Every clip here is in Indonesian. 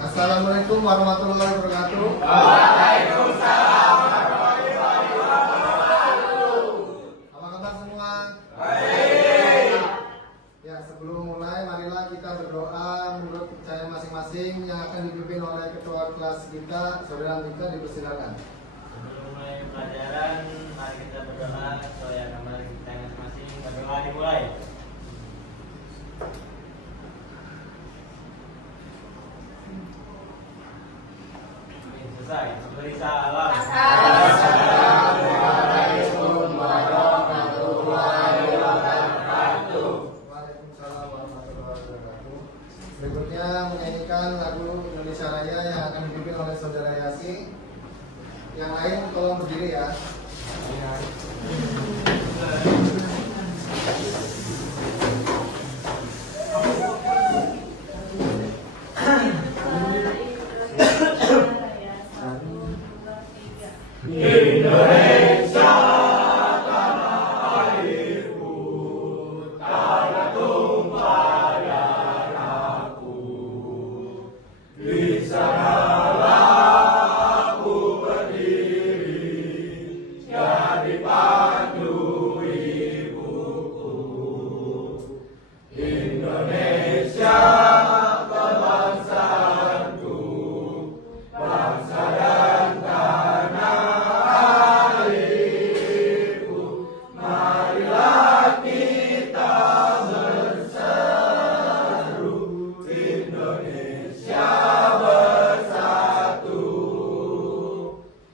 Assalamualaikum warahmatullahi wabarakatuh. Waalaikumsalam warahmatullahi wabarakatuh. Apa kabar semua? Baik. Ya, sebelum mulai marilah kita berdoa menurut percaya masing-masing yang akan dipimpin oleh ketua kelas kita, Saudara Andika, dipersilakan. Sebelum mulai pelajaran, mari kita berdoa sesuai agama kita masing-masing. Berdoa dimulai. Selesai. Beri salam. Assalamualaikum warahmatullahi wabarakatuh. Waalaikumsalam warahmatullahi wabarakatuh. Berikutnya menyanyikan lagu Indonesia Raya yang akan dipimpin oleh Saudara Yasi. Yang lain tolong berdiri ya. Indonesia tanah airku, tanah tumpah darahku. Di sanalah aku berdiri, jadi pandu ibuku. Indonesia kebangsaanku, bangsa dan tanah airku. Marilah kita berseru, Indonesia bersatu.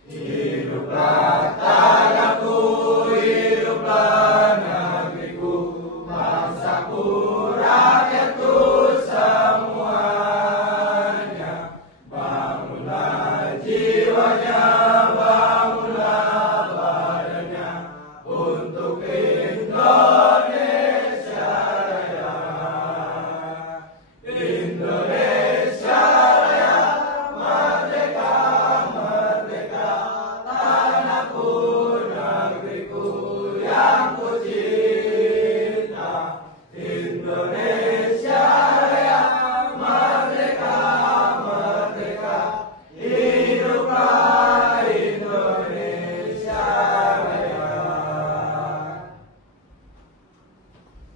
Hiduplah tanahku, hiduplah negeriku, bangsaku, rakyatku semuanya. Bangunlah jiwanya, bangunlah badannya untuk Indonesia Raya. Indonesia Raya, merdeka, merdeka, tanahku, negeriku yang ku cinta. Indonesia Raya, merdeka, merdeka, hiduplah Indonesia Raya.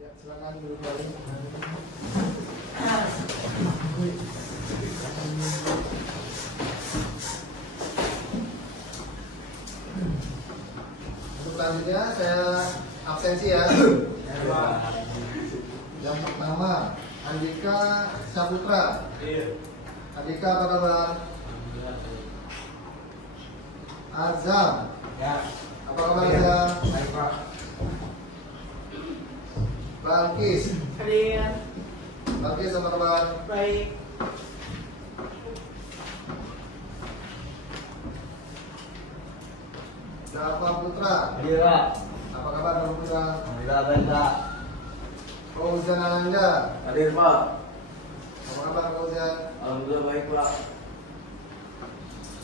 Ya, silakan duduk lagi. Untuk selanjutnya saya absensi ya. Yang pertama Andika Saputra. Andika, apa kabar? Azam, Ya. apa kabar Azam? Baik, Pak. Bangkis, Hadir. Bangkis apa kabar? Baik. Dava Putra, Hadir, Pak. apa kabar Dava Putra? Alhamdulillah baik, Pak. Fauzan Ananda, Hadir, Pak. apa kabar Fauzan? Alhamdulillah baik, Pak.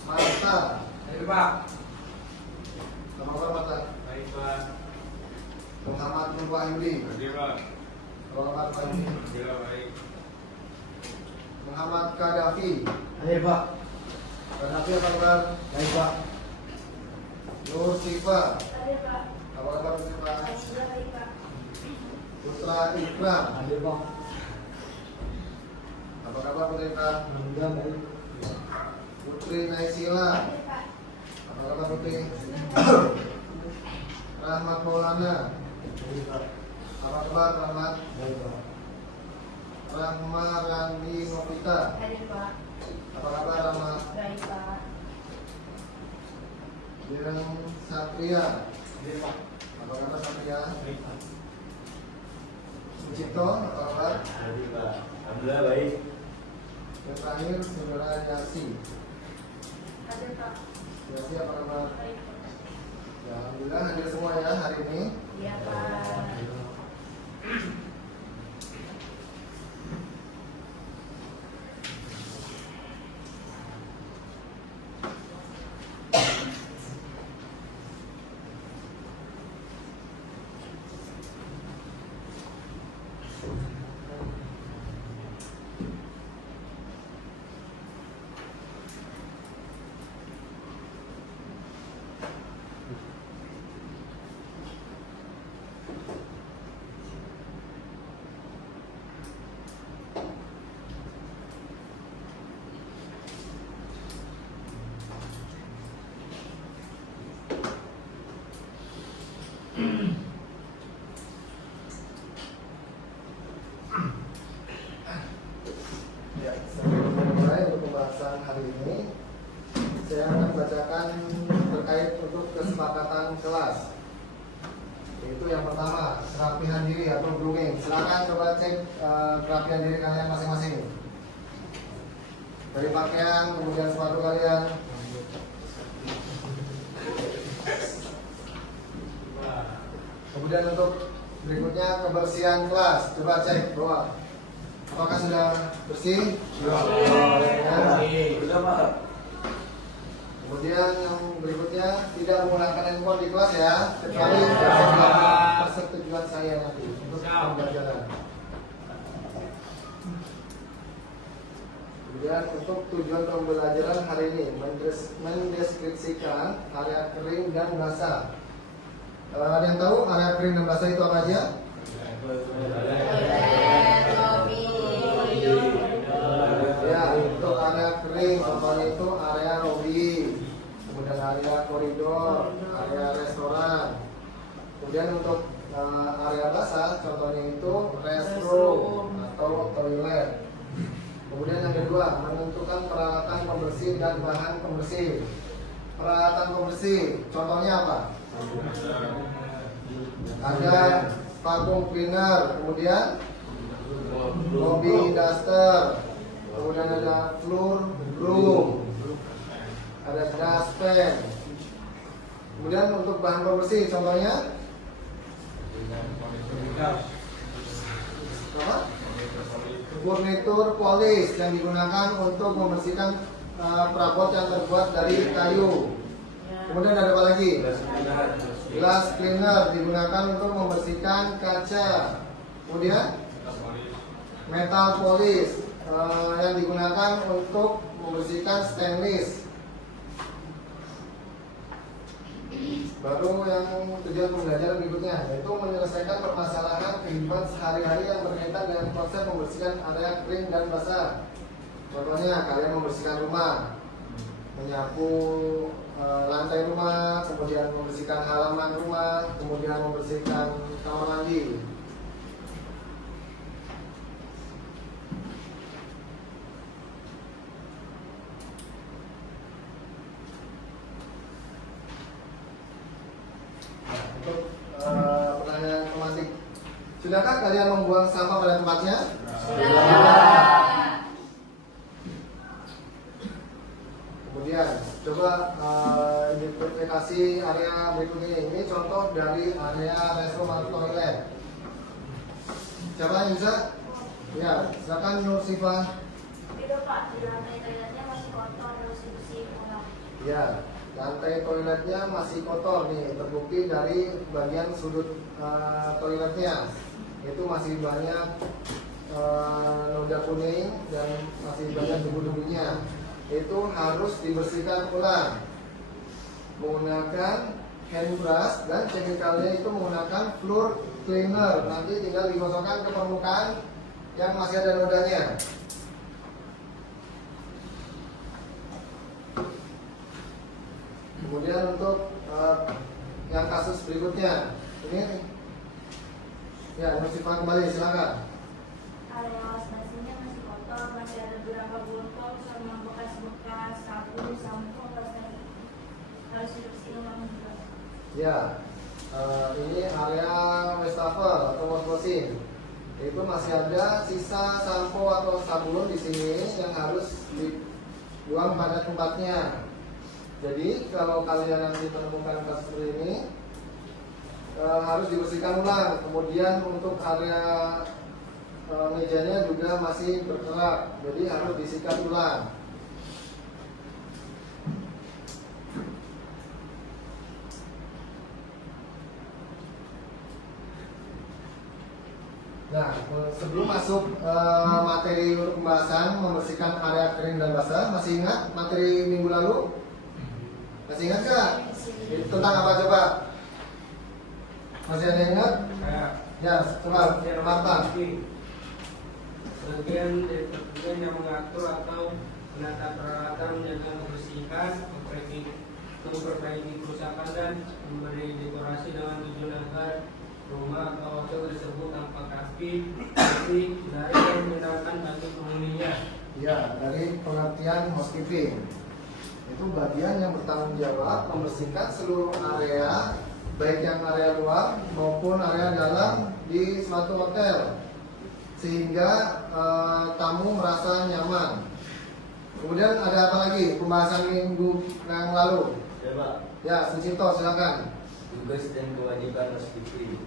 Marta, Hadir, Pak. apa kabar Marta? Baik, Pak. Muhammad Nur Wahyudi, Hadir, Pak. apa kabar Pak Wahyudi? Alhamdulillah baik. Muhammad Kadafi, Hadir, Pak. Kadafi apa kabar? Baik, Pak. Nur Siva, Hadir, Pak. apa kabar Nur Siva? Alhamdulillah baik, Pak. Putra Ikram, Hadir, Pak. apa kabar Putra Ikram? Alhamdulillah baik. Putri Naisila, Hadir, Pak. apa kabar Putri? Rahmat Maulana, Hadir, Pak. apa kabar Rahmat? Baik, Pak. Rahma Randi Novita, Hadir, Pak. apa kabar Rahmat? Baik, Pak. Direng Satria, Hadir, Pak. apa kabar Satria? Baik, Pak. Sucipto, apa kabar? Hadir, Pak. Alhamdulillah baik. Yang terakhir Saudara Yasi, Hadir, Pak. Yasi apa kabar? Baik, Pak. Ya, alhamdulillah hadir semua ya hari ini. Iya, Pak. membacakan terkait untuk kesepakatan kelas. Itu yang pertama, kerapihan diri atau grooming. Silakan coba cek kerapihan diri kalian masing-masing. Dari pakaian, kemudian sepatu kalian. Kemudian untuk berikutnya kebersihan kelas. Coba cek bawah. Apakah sudah bersih? Ya. Sudah, Pak. Kemudian yang berikutnya tidak menggunakan handphone di kelas ya, kecuali persetujuan saya nanti untuk pembelajaran. Kemudian untuk tujuan pembelajaran hari ini mendeskripsikan area kering dan basah. Ada yang tahu area kering dan basah itu apa aja? Ya, untuk area kering contohnya itu area lobby, kemudian area koridor, area restoran. Kemudian untuk area basah contohnya itu restroom atau toilet. Kemudian yang kedua, menentukan peralatan pembersih dan bahan pembersih. Peralatan pembersih, contohnya apa? Ada vacuum cleaner, kemudian lobby duster, kemudian ada floor broom, ada dustpan. Kemudian untuk bahan pembersih, contohnya apa? Furnitur polis yang digunakan untuk membersihkan perabot yang terbuat dari kayu. Kemudian ada apa lagi? Glass cleaner digunakan untuk membersihkan kaca. Kemudian metal polish yang digunakan untuk membersihkan stainless. Baru yang tujuan pembelajaran berikutnya, yaitu menyelesaikan permasalahan kehidupan sehari-hari yang berkaitan dengan konsep membersihkan area kering dan basah. Contohnya kalian membersihkan rumah, menyapu lantai rumah, kemudian membersihkan halaman rumah, kemudian membersihkan kamar mandi. Untuk pertanyaan tematik, sudahkah kalian membuang sampah pada tempatnya? Kemudian coba identifikasi area berikutnya. Ini contoh dari area restroom atau toilet. Siapa yang bisa? Ya, silakan Nur Siva. Itu Pak, di lantai toiletnya masih kotor, harus dibersihin ulang. Ya, lantai toiletnya masih kotor nih, terbukti dari bagian sudut toiletnya. Itu masih banyak noda kuning dan masih banyak debu-debunya. Itu harus dibersihkan ulang menggunakan hand brush, dan chemicalnya itu menggunakan floor cleaner. Nanti tinggal digosokkan ke permukaan yang masih ada nodanya. Kemudian untuk yang kasus berikutnya ini ya, Nusifah kembali, silakan. Area alas basinya masih kotor, masih ada beberapa botol sama bekas-bekas sabun, sampo, harus dibersihin ulang juga. Ya, ini area wastafel atau wash basin. Itu masih ada sisa sampo atau sabun di sini yang harus dibuang pada tempatnya. Jadi kalau kalian nanti menemukan kasus seperti ini, harus dibersihkan ulang. Kemudian untuk area mejanya juga masih berkerak, jadi harus disikat ulang. Nah, sebelum masuk materi pembahasan membersihkan area kering dan basah, masih ingat materi minggu lalu? Masih ingat nggak? Itu tentang apa coba? Masih ada yang ingat? Ya, coba Marta. Bagian dari petugas yang mengatur atau menata peralatan menjaga kebersihan, memperbaiki kerusakan dan memberi dekorasi dengan tujuan agar rumah atau hotel tersebut tampak rapi, bersih, dari dan menyenangkan bagi penghuninya. Ya, dari pengertian housekeeping. Itu bagian yang bertanggung jawab membersihkan seluruh area, baik yang area luar maupun area dalam di suatu hotel, sehingga tamu merasa nyaman. Kemudian ada apa lagi pembahasan minggu yang lalu? Ya Pak, Ya, Sucipto silakan. tugas dan kewajiban housekeeping.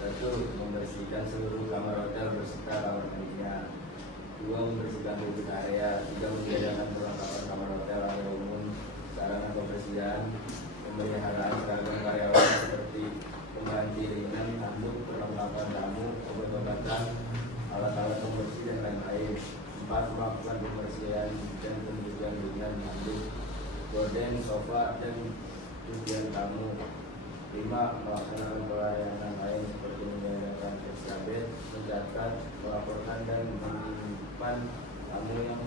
1. Membersihkan seluruh kamar hotel beserta kamar mandinya. 2. Membersihkan public area. 3. Menyediakan perlengkapan kamar hotel area umum, sarana kebersihan, pemeliharaan seragam karyawan seperti pengganti ringan, handuk, perlengkapan tamu, obat-obatan, alat-alat pembersih dan lain-lain. 4. Melakukan pembersihan dan pencucian ringan, handuk, gorden, sofa, dan cucian tamu. 5. Melaksanakan pelayanan lain seperti menyediakan extra bed, mencatat, melaporkan, dan menyimpan tamu yang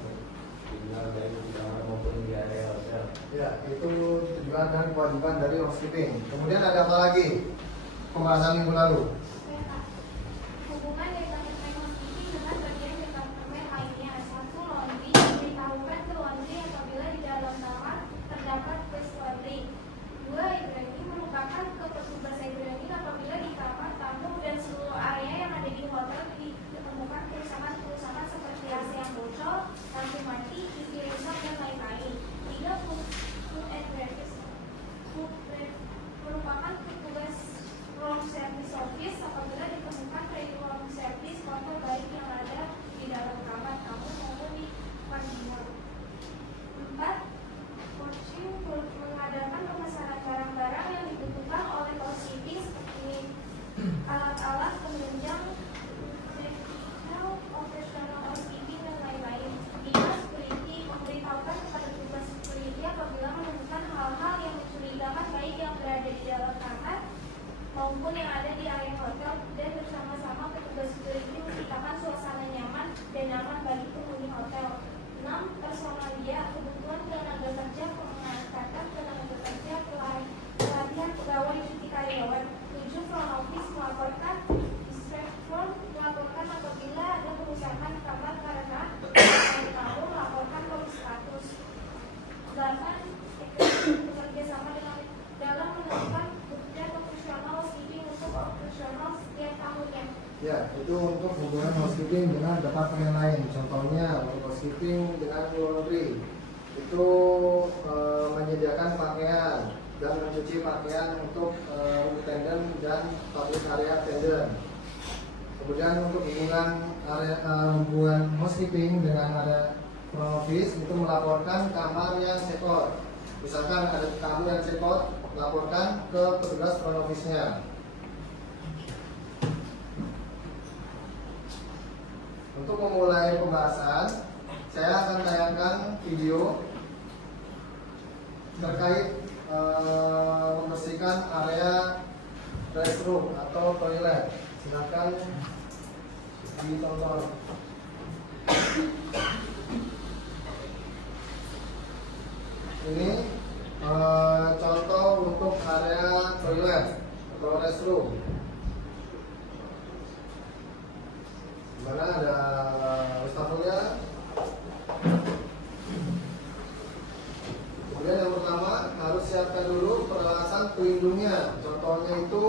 tinggal baik di kamar maupun di area hotel. Ya, itu tujuan dan kewajiban dari housekeeping. Kemudian ada apa lagi pembahasan minggu lalu? Hubungan departemen housekeeping dengan bagian departemen lainnya. 1. Laundry. Memberitahukan ke laundry apabila di dalam kamar terdapat waste laundry. 2. Ibrani. Merupakan ke petugas Ibrani apabila di kamar tamu dan seluruh area yang ada di hotel ditemukan kerusakan-kerusakan seperti AC yang bocor, lampu mati, TV rusak, dan lain-lain. 3. Food and beverage. Merupakan petugas room service office apabila ditemukan room service kotor baik yang ada di dalam kamar tamu maupun di pavilion. 4. Coaching mengadakan pemesanan barang-barang yang dibutuhkan oleh housekeeping seperti alat-alat penunjang, medical, operational housekeeping, dan lain-lain. 5. Security. Memberitahukan kepada petugas security apabila menemukan hal-hal yang mencurigakan baik yang berada di dalam kamar maupun yang ada di area hotel, dan bersama-sama petugas security menciptakan suasana nyaman dan aman bagi penghuni hotel. 6. Personalia. Kebutuhan tenaga kerja, pengangkatan tenaga kerja, pelatihan pegawai cuti karyawan. 7. Front office. Melaporkan front melaporkan apabila ada kerusakan kamar karena tamu, melaporkan polisi status. 8. Bekerja sama dalam menentukan budget operasional housekeeping untuk operasional setiap tahunnya. Ya, itu untuk hubungan housekeeping dengan departemen lain. Contohnya untuk housekeeping dengan laundry itu menyediakan pakaian dan mencuci pakaian untuk attendant dan public area attendant. Kemudian untuk hubungan housekeeping dengan area front office itu melaporkan kamar yang sekor. Misalkan ada tamu yang sekor, laporkan ke petugas front office-nya. Untuk memulai pembahasan, saya akan tayangkan video terkait membersihkan area restroom atau toilet. Silakan ditonton. Ini contoh untuk area toilet atau restroom. Di mana ada wastafelnya. Kemudian yang pertama harus siapkan dulu peralatan pelindungnya. Contohnya itu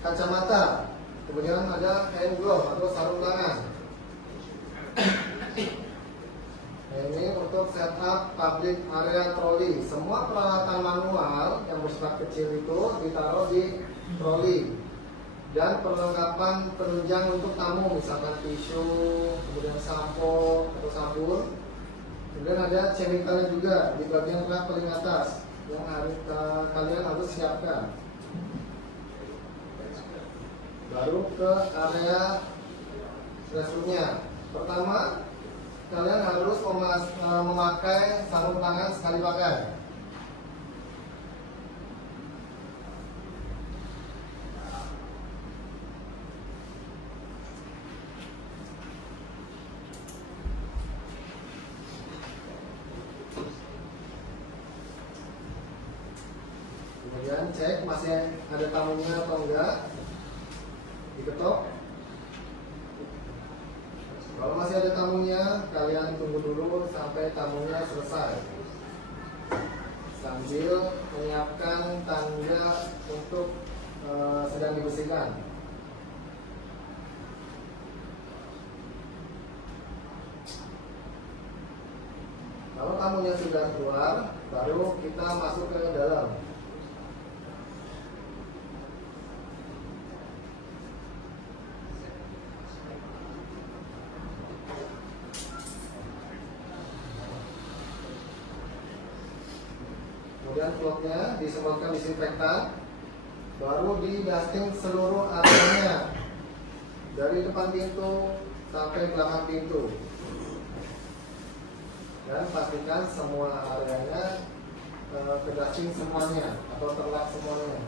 kacamata. Kemudian ada hand glove atau sarung tangan. Nah, ini untuk setup public area trolley. Semua peralatan manual yang bersifat kecil itu ditaruh di trolley. Dan perlengkapan penunjang untuk tamu, misalkan tisu, kemudian sampo atau sabun. Kemudian ada chemicalnya juga di bagian rak paling atas yang kalian harus siapkan. Baru ke area restroomnya. Pertama, kalian harus memakai sarung tangan sekali pakai. Kemudian cek masih ada tamunya atau enggak, diketok. Kalau masih ada tamunya, kalian tunggu dulu sampai tamunya selesai. sambil menyiapkan tanda untuk sedang dibersihkan. Kalau tamunya sudah keluar, baru kita masuk ke dalam. Kemudian floatnya disemprotkan disinfektan, baru di dusting seluruh areanya dari depan pintu sampai belakang pintu, dan pastikan semua areanya ke dusting semuanya atau terlap semuanya.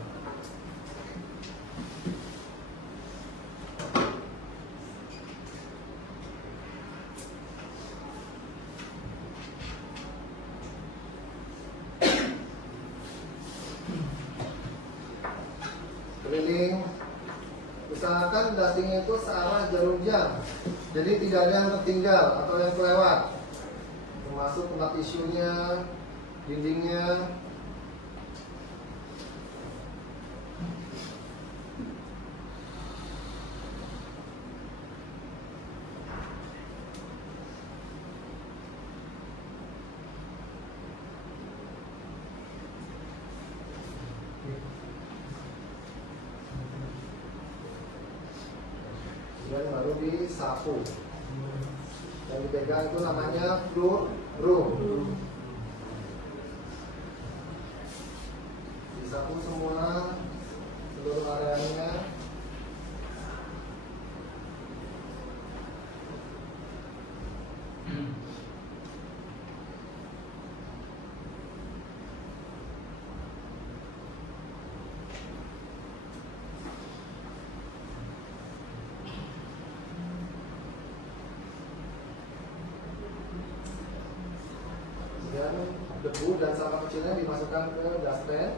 Keliling, usahakan dustingnya itu searah jarum jam, jadi tidak ada yang tertinggal atau yang kelewat, termasuk tempat tisunya, dindingnya. Dan baru disapu. Yang dipegang itu namanya floor broom. Disapu semua seluruh areanya. Dan debu dan sampah kecilnya dimasukkan ke dustpan.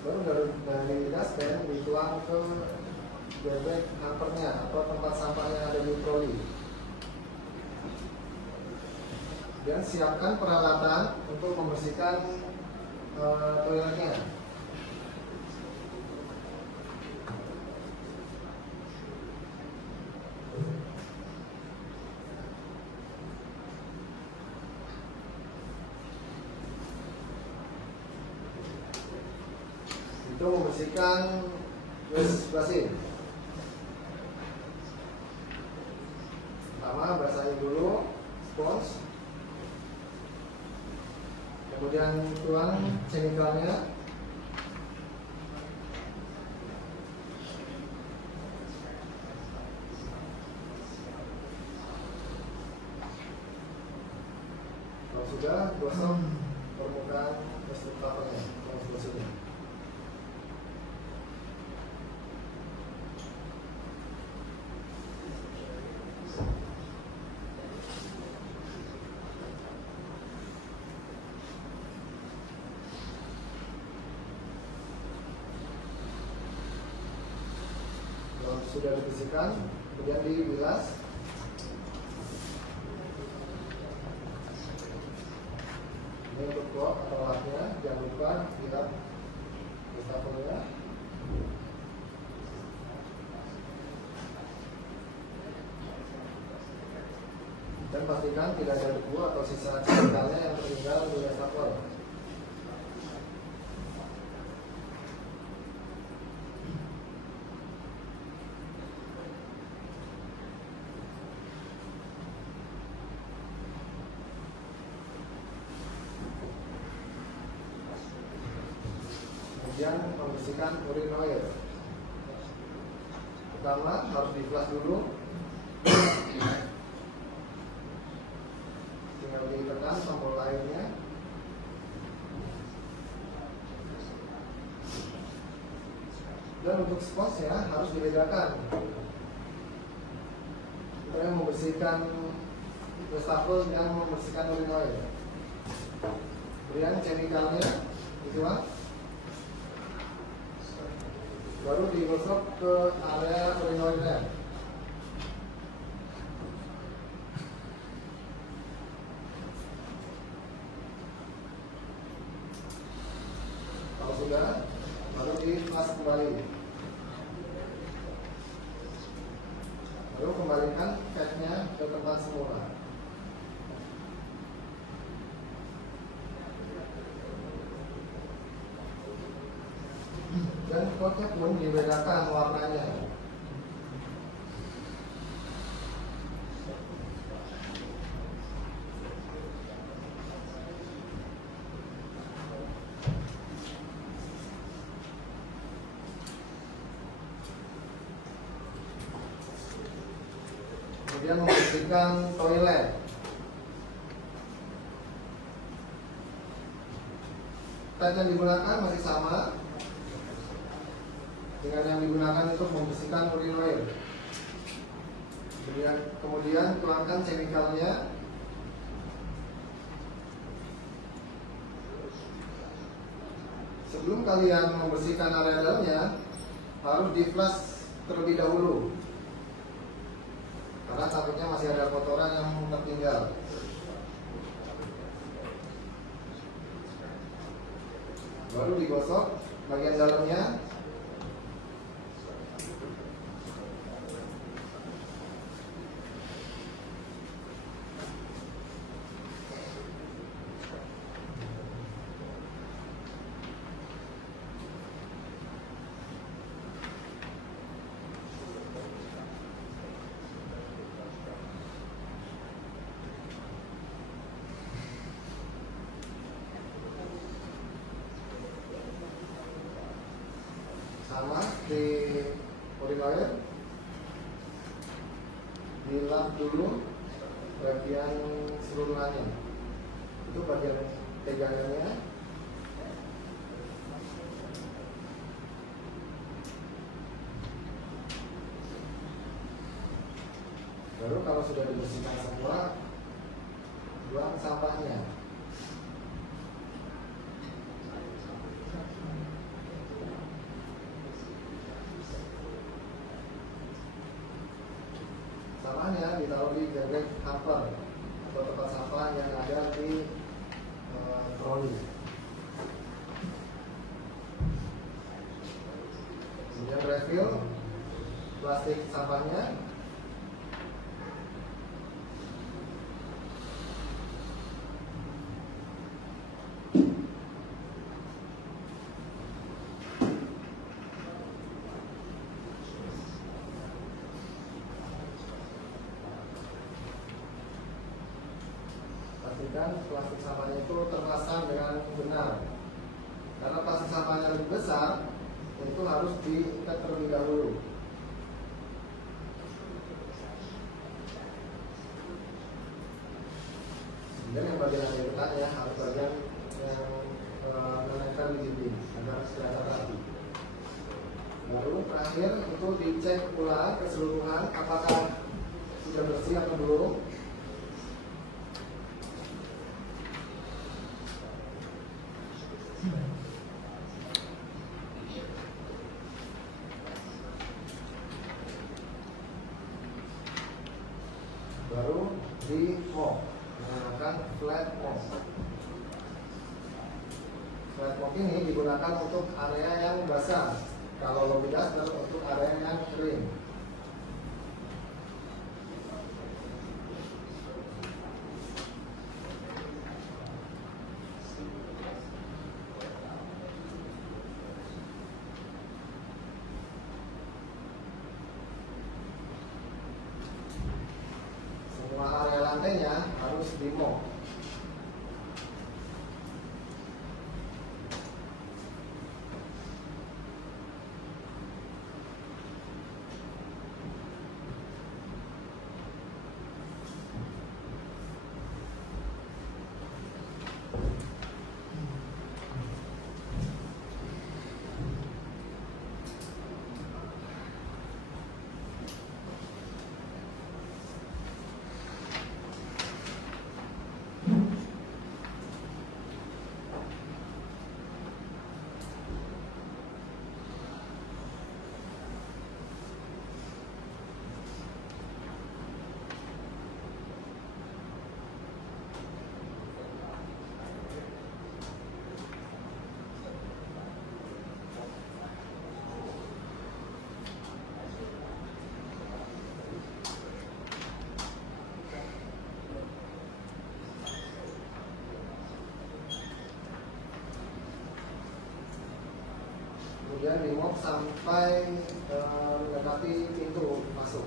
Baru dari dustpan dituang ke bebek hampernya atau tempat sampah yang ada di troli. Dan siapkan peralatan untuk membersihkan toiletnya. Untuk membersihkan waste basin, pertama basahin dulu spons, kemudian tuang chemicalnya, kalau sudah gosok permukaan waste covernya atau basinnya. Sudah dibersihkan, kemudian dibilas. Ini untuk blok atau alatnya, jangan lupa bilas wastafelnya. Dan pastikan tidak ada debu atau sisa chemicalnya yang tertinggal di wastafel. Kemudian membersihkan urinoir. Pertama harus di-flush dulu. Tinggal ditekan tombol airnya. Dan untuk spons ya harus dibedakan. Kita yang membersihkan wastafel dan membersihkan urinoir. Kemudian chemicalnya dituang. Baru digosok ke area urinoirnya. Kalau sudah, baru di flash kembali. Lalu kembalikan catnya ke tempat semula. Dan coatnya pun dibedakan warnanya. Kemudian membersihkan toilet. Cat yang digunakan masih sama dengan yang digunakan untuk membersihkan urinoir. Kemudian tuangkan chemicalnya. Sebelum kalian membersihkan area dalamnya, harus di flush terlebih dahulu, karena takutnya masih ada kotoran yang tertinggal. Baru digosok bagian dalamnya. Sama di urinoir, dilap dulu bagian seluruhannya. Itu bagian pegangannya. Baru kalau sudah dibersihkan semua, buang sampahnya. Sampahnya ditaruh di bag hamper atau tempat sampah yang ada di troli. Kemudian refill plastik sampahnya. Pastikan plastik sampahnya itu terpasang dengan benar. Karena plastik sampahnya lebih besar, itu harus diikat terlebih dahulu. Dan yang bagian yang dekatnya harus bagian yang menempel di dinding agar kelihatan rapi. Lalu terakhir itu dicek ulang keseluruhan apakah sudah bersih atau belum. Baru di mop menggunakan flat mop. Flat mop ini digunakan untuk area yang basah. Kalau low duster untuk area yang kering. Semua area lantainya harus di mop. kemudian di mop sampai mendekati pintu masuk.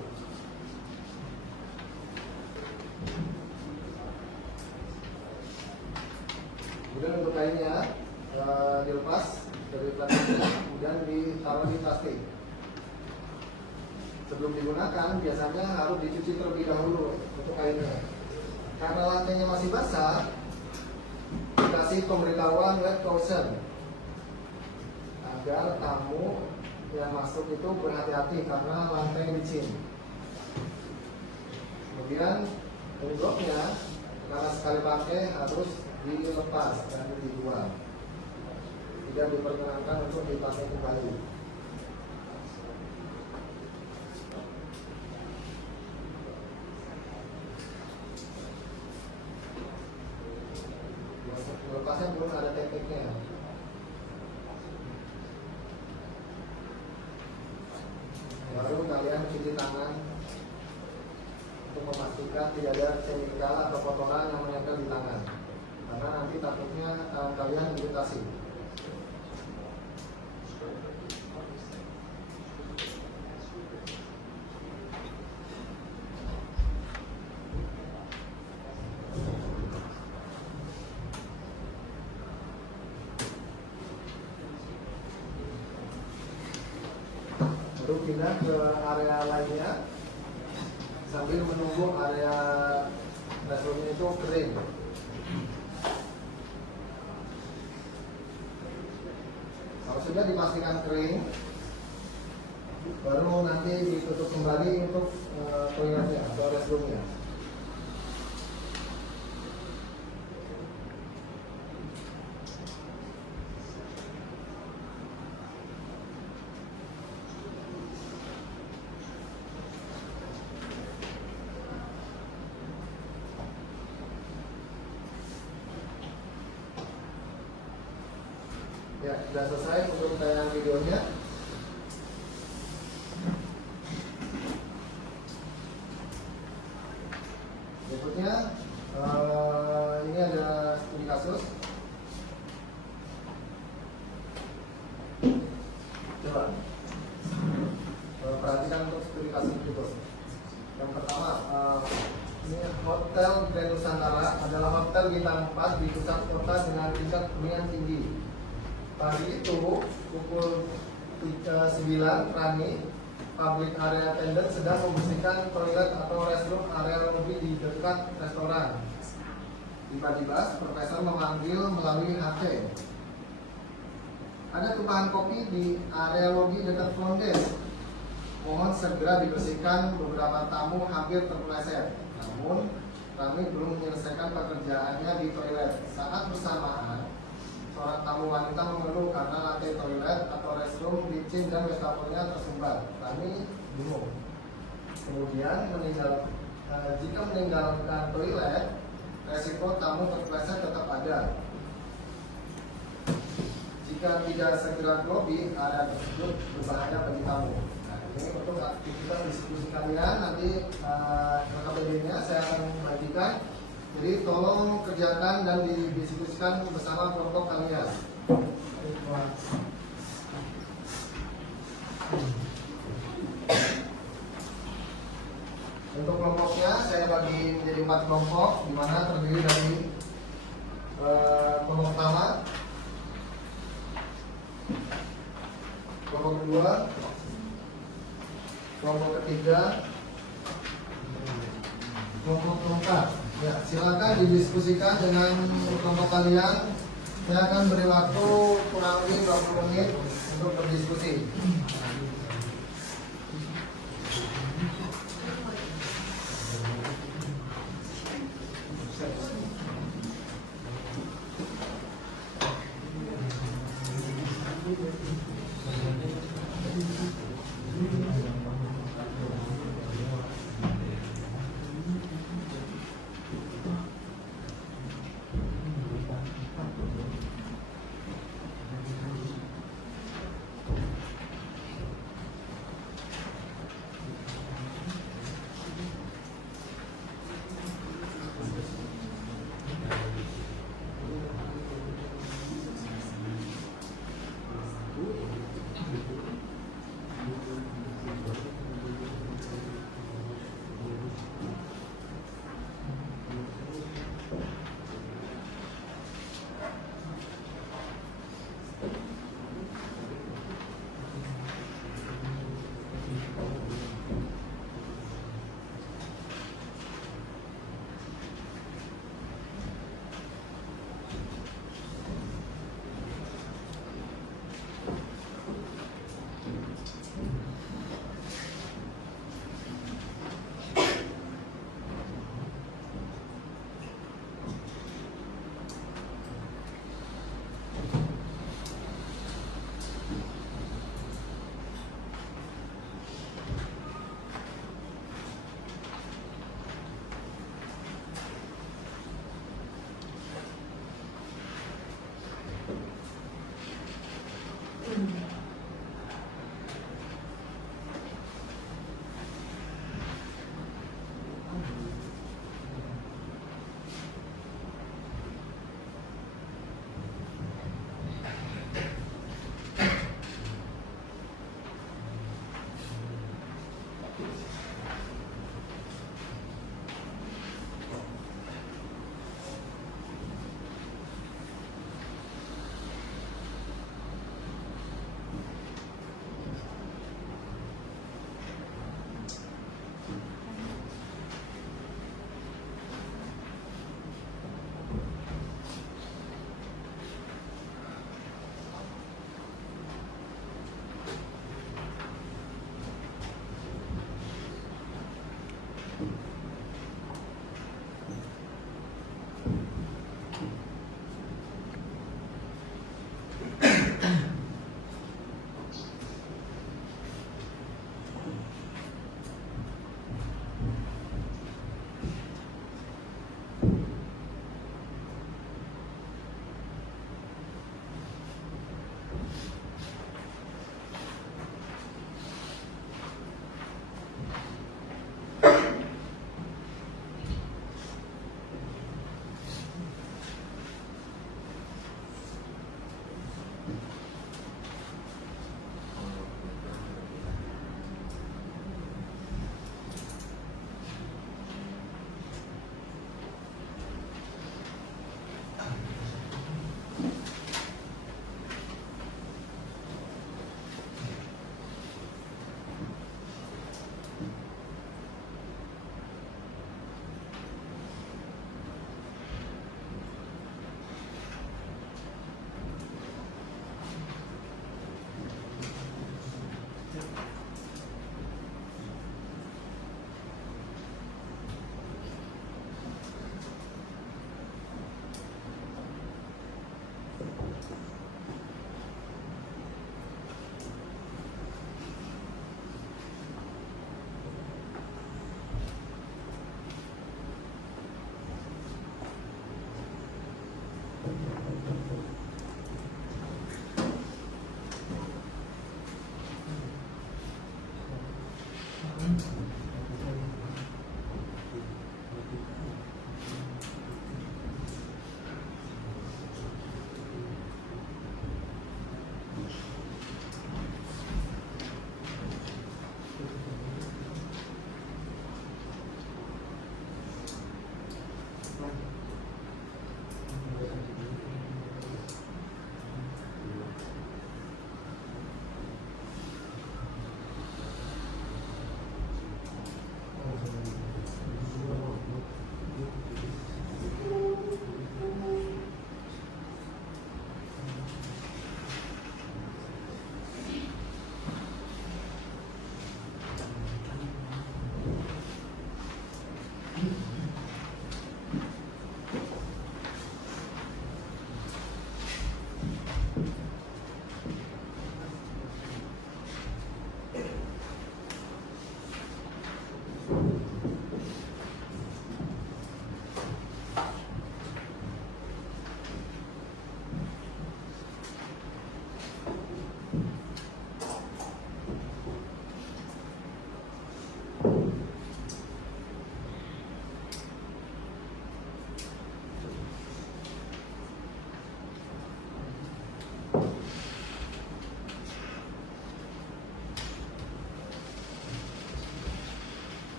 Kemudian untuk kainnya dilepas dari plastik, kemudian ditaruh di plastik. Sebelum digunakan biasanya harus dicuci terlebih dahulu untuk kainnya. Karena lantainya masih basah, dikasih pemberitahuan wet caution agar tamu yang masuk itu berhati-hati karena lantai licin. Kemudian envelope-nya karena sekali pakai harus dilepas dan dibuang. Tidak diperkenankan untuk dipakai kembali. Lepasnya belum ada tekniknya. Baru kalian cuci tangan untuk memastikan tidak ada chemical atau kotoran yang menempel di tangan, karena nanti takutnya tangan kalian iritasi. Baru pindah ke area lainnya sambil menunggu area restroomnya itu kering. Kalau sudah dipastikan kering, baru nanti ditutup kembali untuk toiletnya atau restroomnya. Ya, sudah selesai untuk tayangan videonya. Berikutnya, ini ada studi kasus. Coba perhatikan untuk studi kasus berikut. Yang pertama, ini Hotel Grand Nusantara adalah hotel bintang 4 di pusat kota dengan tingkat hunian tinggi. Pagi itu pukul 9, Rani, public area attendant sedang membersihkan toilet atau restroom area lobby di dekat restoran. Tiba-tiba profesor memanggil melalui HP. Ada tumpahan kopi di area lobby dekat front desk. Mohon segera dibersihkan, beberapa tamu hampir terpeleset. Namun Rani belum menyelesaikan pekerjaannya di toilet. Saat bersamaan, seorang tamu wanita mengeluh karena lantai toilet atau restroom licin dan wastafelnya tersumbat. Kami bingung. Kemudian jika meninggalkan toilet, resiko tamu terpeleset tetap ada. Jika tidak segera ke lobby, area tersebut berbahaya bagi tamu. Nah, ini untuk aktivitas diskusi kalian. Nanti KKBD-nya saya akan membagikan. Jadi tolong kerjakan dan didiskusikan bersama kelompok kalian. Untuk kelompoknya saya bagi menjadi 4 kelompok, di mana terdiri dari kelompok pertama, kelompok kedua, kelompok ketiga, kelompok keempat. Ya, silakan didiskusikan dengan kelompok kalian. Saya akan beri waktu kurang lebih 20 menit untuk berdiskusi.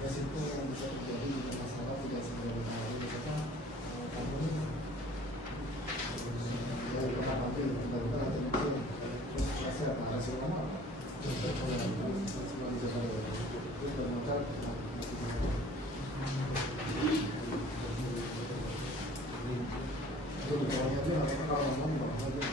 Resiko yang bisa terjadi di masyarakat tidak segera diketahui misalkan kamu ya kita ambil tiba-tiba nanti mungkin terus selesai apa hasil kamu apa semua dijaga itu bermodal itu bawahnya itu mereka kalau ngomong bawahnya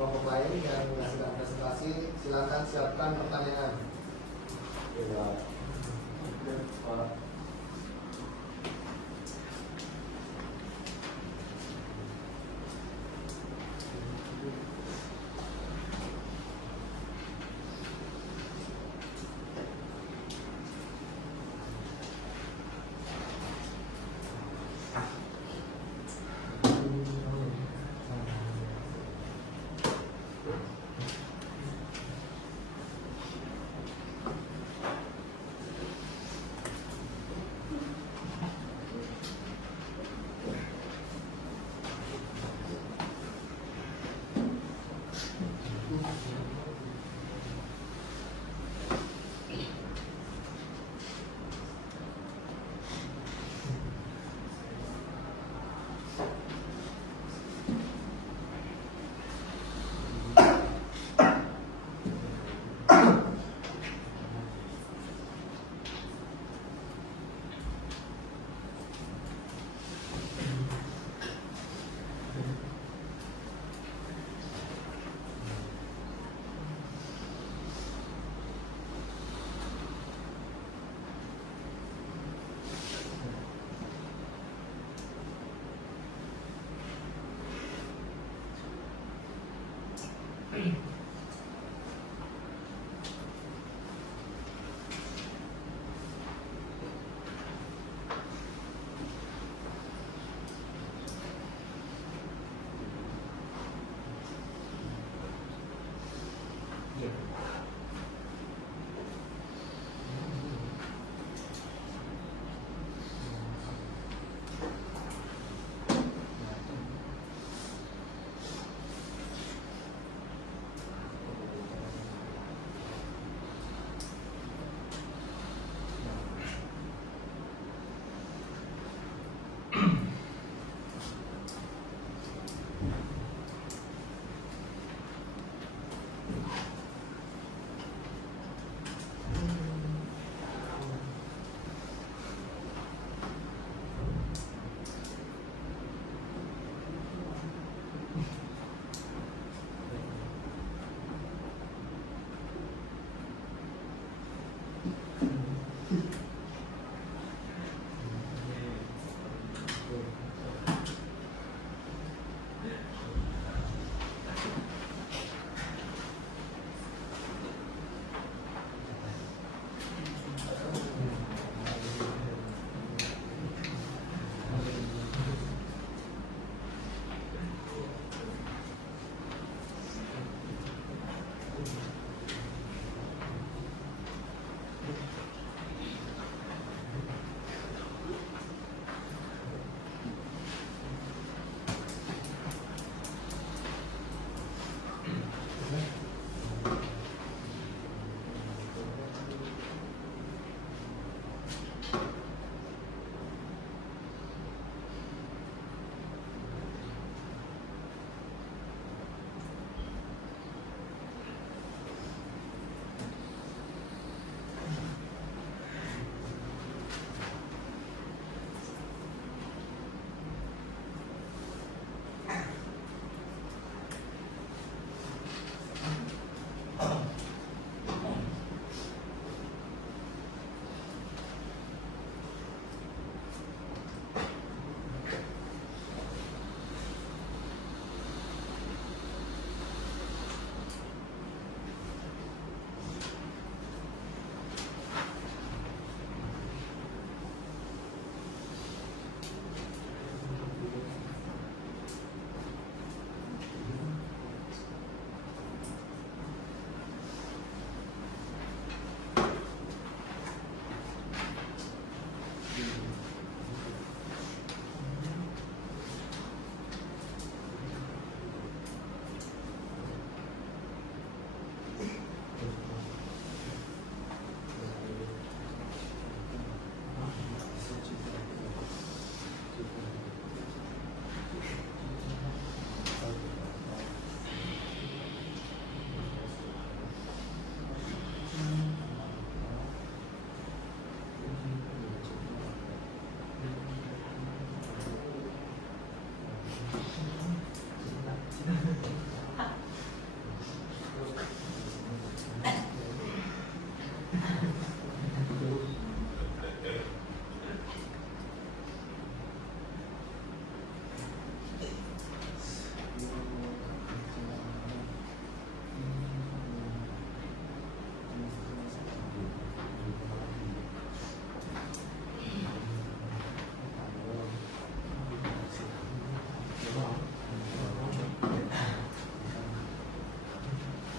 kelompok lain yang sedang presentasi, silakan siapkan pertanyaan. Ya. Pak.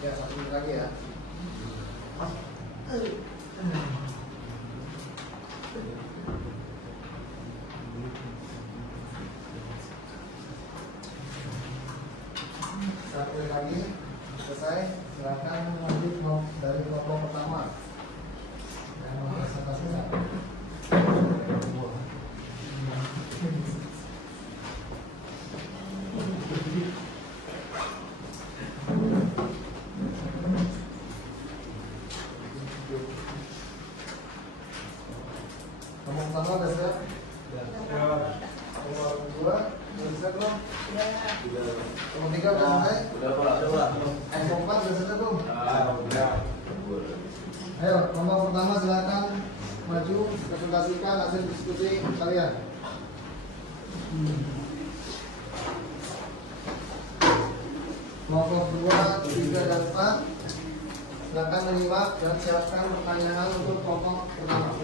Ya, 1 menit lagi ya. Satu menit lagi selesai. Silakan lanjut dari kelompok pertama yang mempresentasikan. Kelompok pertama udah siap? Kelompok kedua udah siap belum? Kelompok tiga udah selesai? Kelompok empat udah selesai belum? Ayo, kelompok pertama silakan maju presentasikan hasil diskusi kalian. Kelompok 2, 3, dan 4 silakan menyimak dan siapkan pertanyaan untuk kelompok pertama.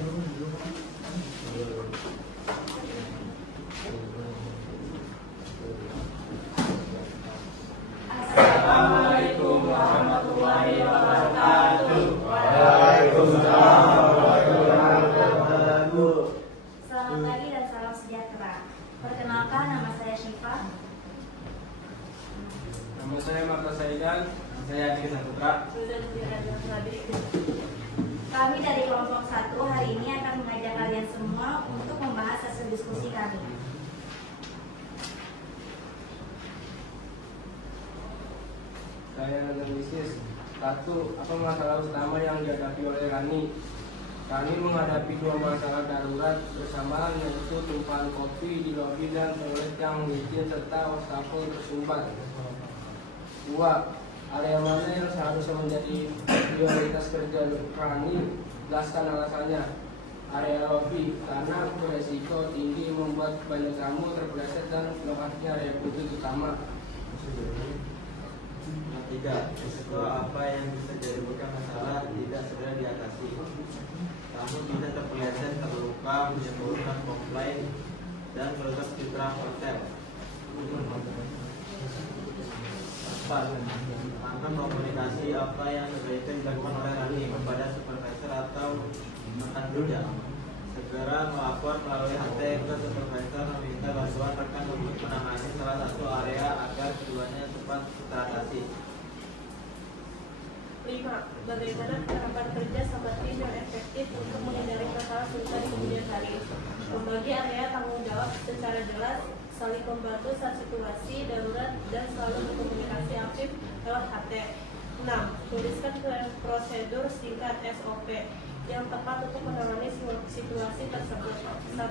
Assalamualaikum warahmatullahi wabarakatuh. Selamat pagi dan salam sejahtera. Perkenalkan, nama saya Syifa. Nama saya Marta Saidan. Saya Adi Saputra. Kami dari kelompok 1 hari ini akan mengajak kalian semua untuk membahas hasil diskusi kami. Saya analisis. 1. Apa masalah utama yang dihadapi oleh Rani? Rani menghadapi 2 masalah darurat bersamaan, yaitu tumpahan kopi di lobi dan toilet yang licin serta wastafel tersumbat. 2. Area mana yang seharusnya menjadi prioritas kerja Rani? Jelaskan alasannya. Area lobi, karena beresiko tinggi membuat banyak tamu terpeleset dan lokasinya area khusus utama. 3. Risiko apa yang bisa jadi bukan masalah tidak segera diatasi. Kamu bisa terpeleset, terluka, menimbulkan komplain, dan merusak citra hotel. 4. Akan komunikasi apa yang sebaiknya dilakukan oleh Rani kepada supervisor atau rekan kerja. Segera melapor melalui HT ke supervisor meminta bantuan rekan untuk menangani salah satu area agar keduanya cepat teratasi. 5. Bagaimana penerapan kerja sama tim yang efektif untuk menghindari masalah serupa di kemudian hari? Membagi area tanggung jawab secara jelas, saling membantu saat situasi darurat, dan selalu berkomunikasi aktif lewat HT. 6. Tuliskan prosedur singkat SOP yang tepat untuk menangani situasi tersebut. 1.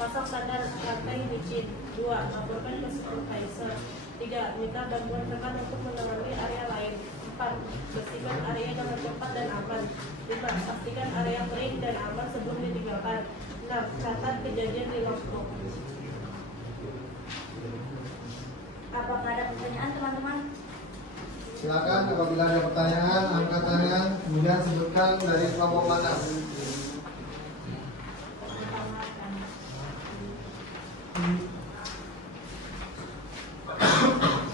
Pasang standar rantai licin. 2. Laporkan ke supervisor. 3. Minta bantuan rekan untuk menangani area lain. 4. Bersihkan area dengan cepat dan aman. 5. Pastikan area kering dan aman sebelum ditinggalkan. 6. Catat kejadian di logbook. Apakah ada pertanyaan, teman-teman? Silakan apabila ada pertanyaan, angkat tangan, kemudian sebutkan dari kelompok mana.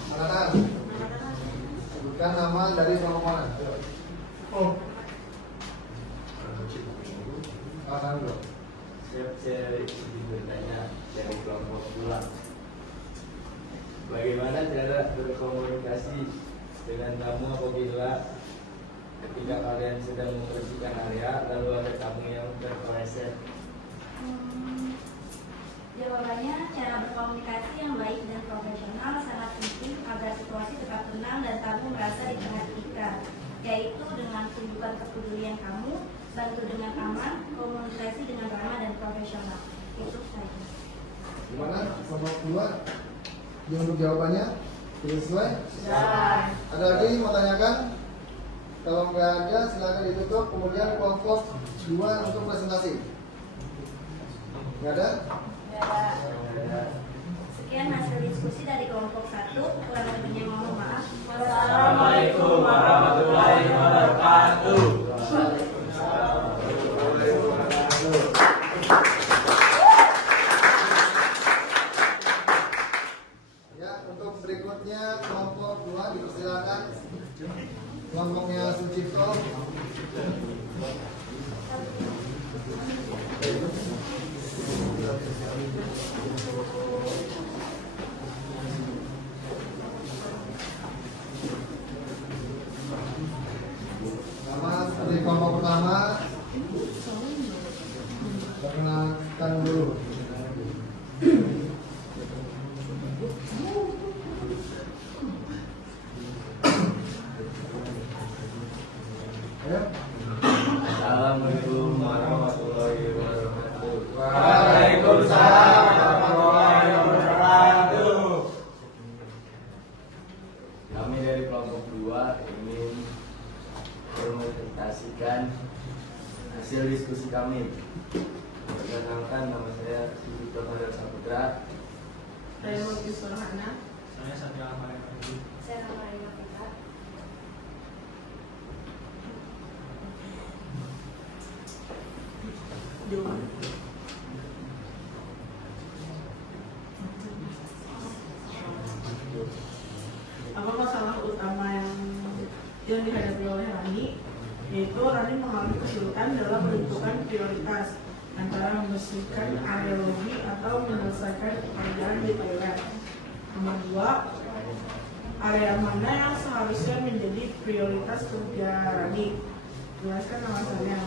Silakan sebutkan nama dari kelompok mana. Silakan dulu. Saya ingin bertanya dari kelompok pulang. Bagaimana cara berkomunikasi dengan tamu apabila ketika kalian sedang membersihkan area lalu ada tamu yang terpeleset? Jawabannya, cara berkomunikasi yang baik dan profesional sangat penting agar situasi tetap tenang dan tamu merasa diperhatikan, yaitu dengan tunjukkan kepedulian kamu, bantu dengan aman, komunikasi dengan ramah dan profesional. Itu saja. Gimana? Kelompok kedua, yang untuk jawabannya sudah sesuai? Ada lagi mau tanyakan? Kalau nggak ada, silakan ditutup. Kemudian kelompok 2 untuk presentasi. Nggak ada? Sekian hasil diskusi dari kelompok 1. Kurang lebihnya mohon maaf. Assalamualaikum warahmatullahi wabarakatuh. Ya, untuk berikutnya kelompok 2 dipersilakan kelompoknya Sucipto. Sama seperti kelompok pertama, perkenalkan dulu. Ayo. Assalamualaikum warahmatullahi wabarakatuh. Waalaikumsalam warahmatullahi wabarakatuh. Kami dari kelompok 2 ingin mempresentasikan hasil diskusi kami. Perkenalkan, nama saya Sucipto Fadil Saputra. Saya Mulki Surahana. Saya Satya Amarendi. Saya Ramayana Pita. Apa masalah utama yang dihadapi oleh Rani? Yaitu Rani mengalami kesulitan dalam menentukan prioritas antara membersihkan area lobi atau menyelesaikan pekerjaan di toilet. Nomor 2, area mana yang seharusnya menjadi prioritas kerja Rani? Jelaskan alasannya.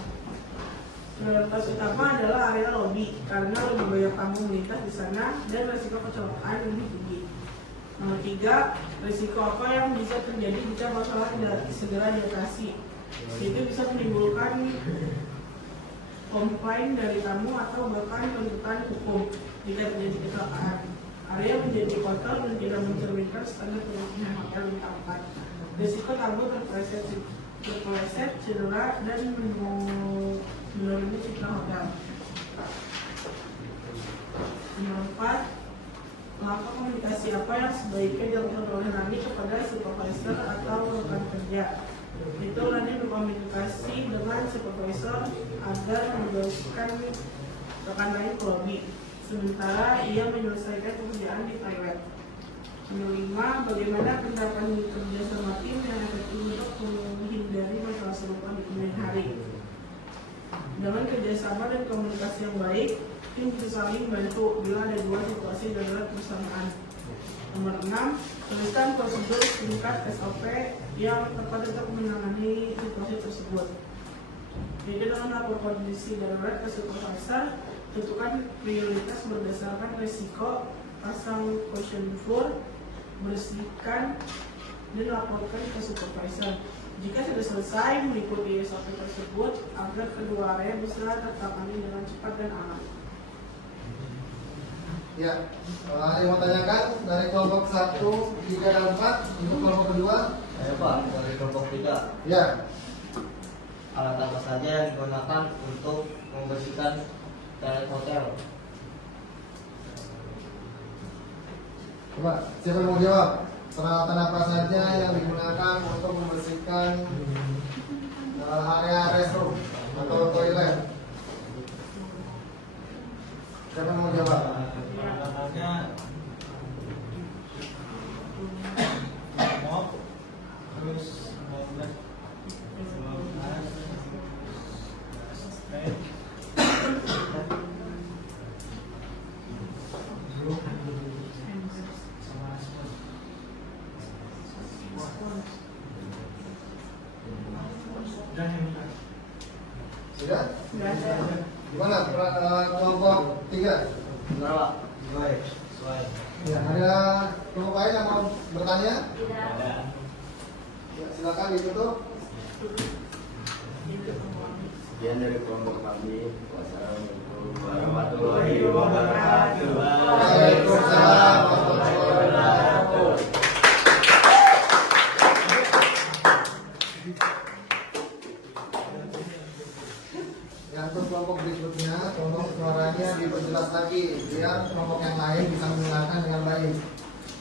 Prioritas utama adalah area lobi karena lebih banyak tamu melintas di sana dan risiko kecelakaan lebih tinggi. Nomor 3, risiko apa yang bisa terjadi jika masalah tidak segera diatasi? Itu bisa menimbulkan komplain dari tamu atau bahkan tuntutan hukum jika terjadi kecelakaan. Area menjadi kotor dan tidak mencerminkan standar kebersihan hotel di tempat. Risiko tamu terpeleset, cedera, dan menurunkan citra hotel. Nomor 4, langkah komunikasi apa yang sebaiknya dilakukan oleh Rani kepada supervisor atau rekan kerja? Itu Rani berkomunikasi dengan supervisor agar menjelaskan rekan lain ke lobby, sementara ia menyelesaikan pekerjaan di toilet. Nomor 5, bagaimana penerapan kerja sama tim yang efektif untuk menghindari masalah serupa di kemudian hari? Dengan kerjasama dan komunikasi yang baik, tim bisa saling bantu bila ada dua situasi darurat bersamaan. Nomor 6, tuliskan prosedur singkat SOP yang tepat untuk menangani situasi tersebut. Jadi dengan lapor kondisi darurat ke supervisor, tentukan prioritas berdasarkan risiko, pasang question form, bersihkan, dan laporkan ke supervisor. Jika sudah selesai mengikuti SOP tersebut, agar kedua area bisa tertangani dengan cepat dan aman. Ya, ada yang mau tanyakan dari kelompok 1, 3, dan 4 untuk kelompok kedua? Saya Pak, dari kelompok 3. Ya, Alat apa saja yang digunakan untuk membersihkan toilet hotel? coba siapa yang mau jawab? Peralatan apa saja yang digunakan untuk membersihkan area restroom atau toilet? Siapa yang mau jawab? Peralatannya mop, terus spray, sama spons. Dan yang benar. Sudah? Sudah. Gimana kelompok 3? Benar Pak. Baik. Baik. Ya, ada kelompok lain yang mau bertanya? Tidak. Ya, silakan ditutup. Sekian dari kelompok kami. Wassalamualaikum Warahmatullahi wabarakatuh. Waalaikumsalam warahmatullahi wabarakatuh. Ya, untuk kelompok berikutnya, tolong suaranya diperjelas lagi biar kelompok yang lain bisa mendengarkan dengan baik.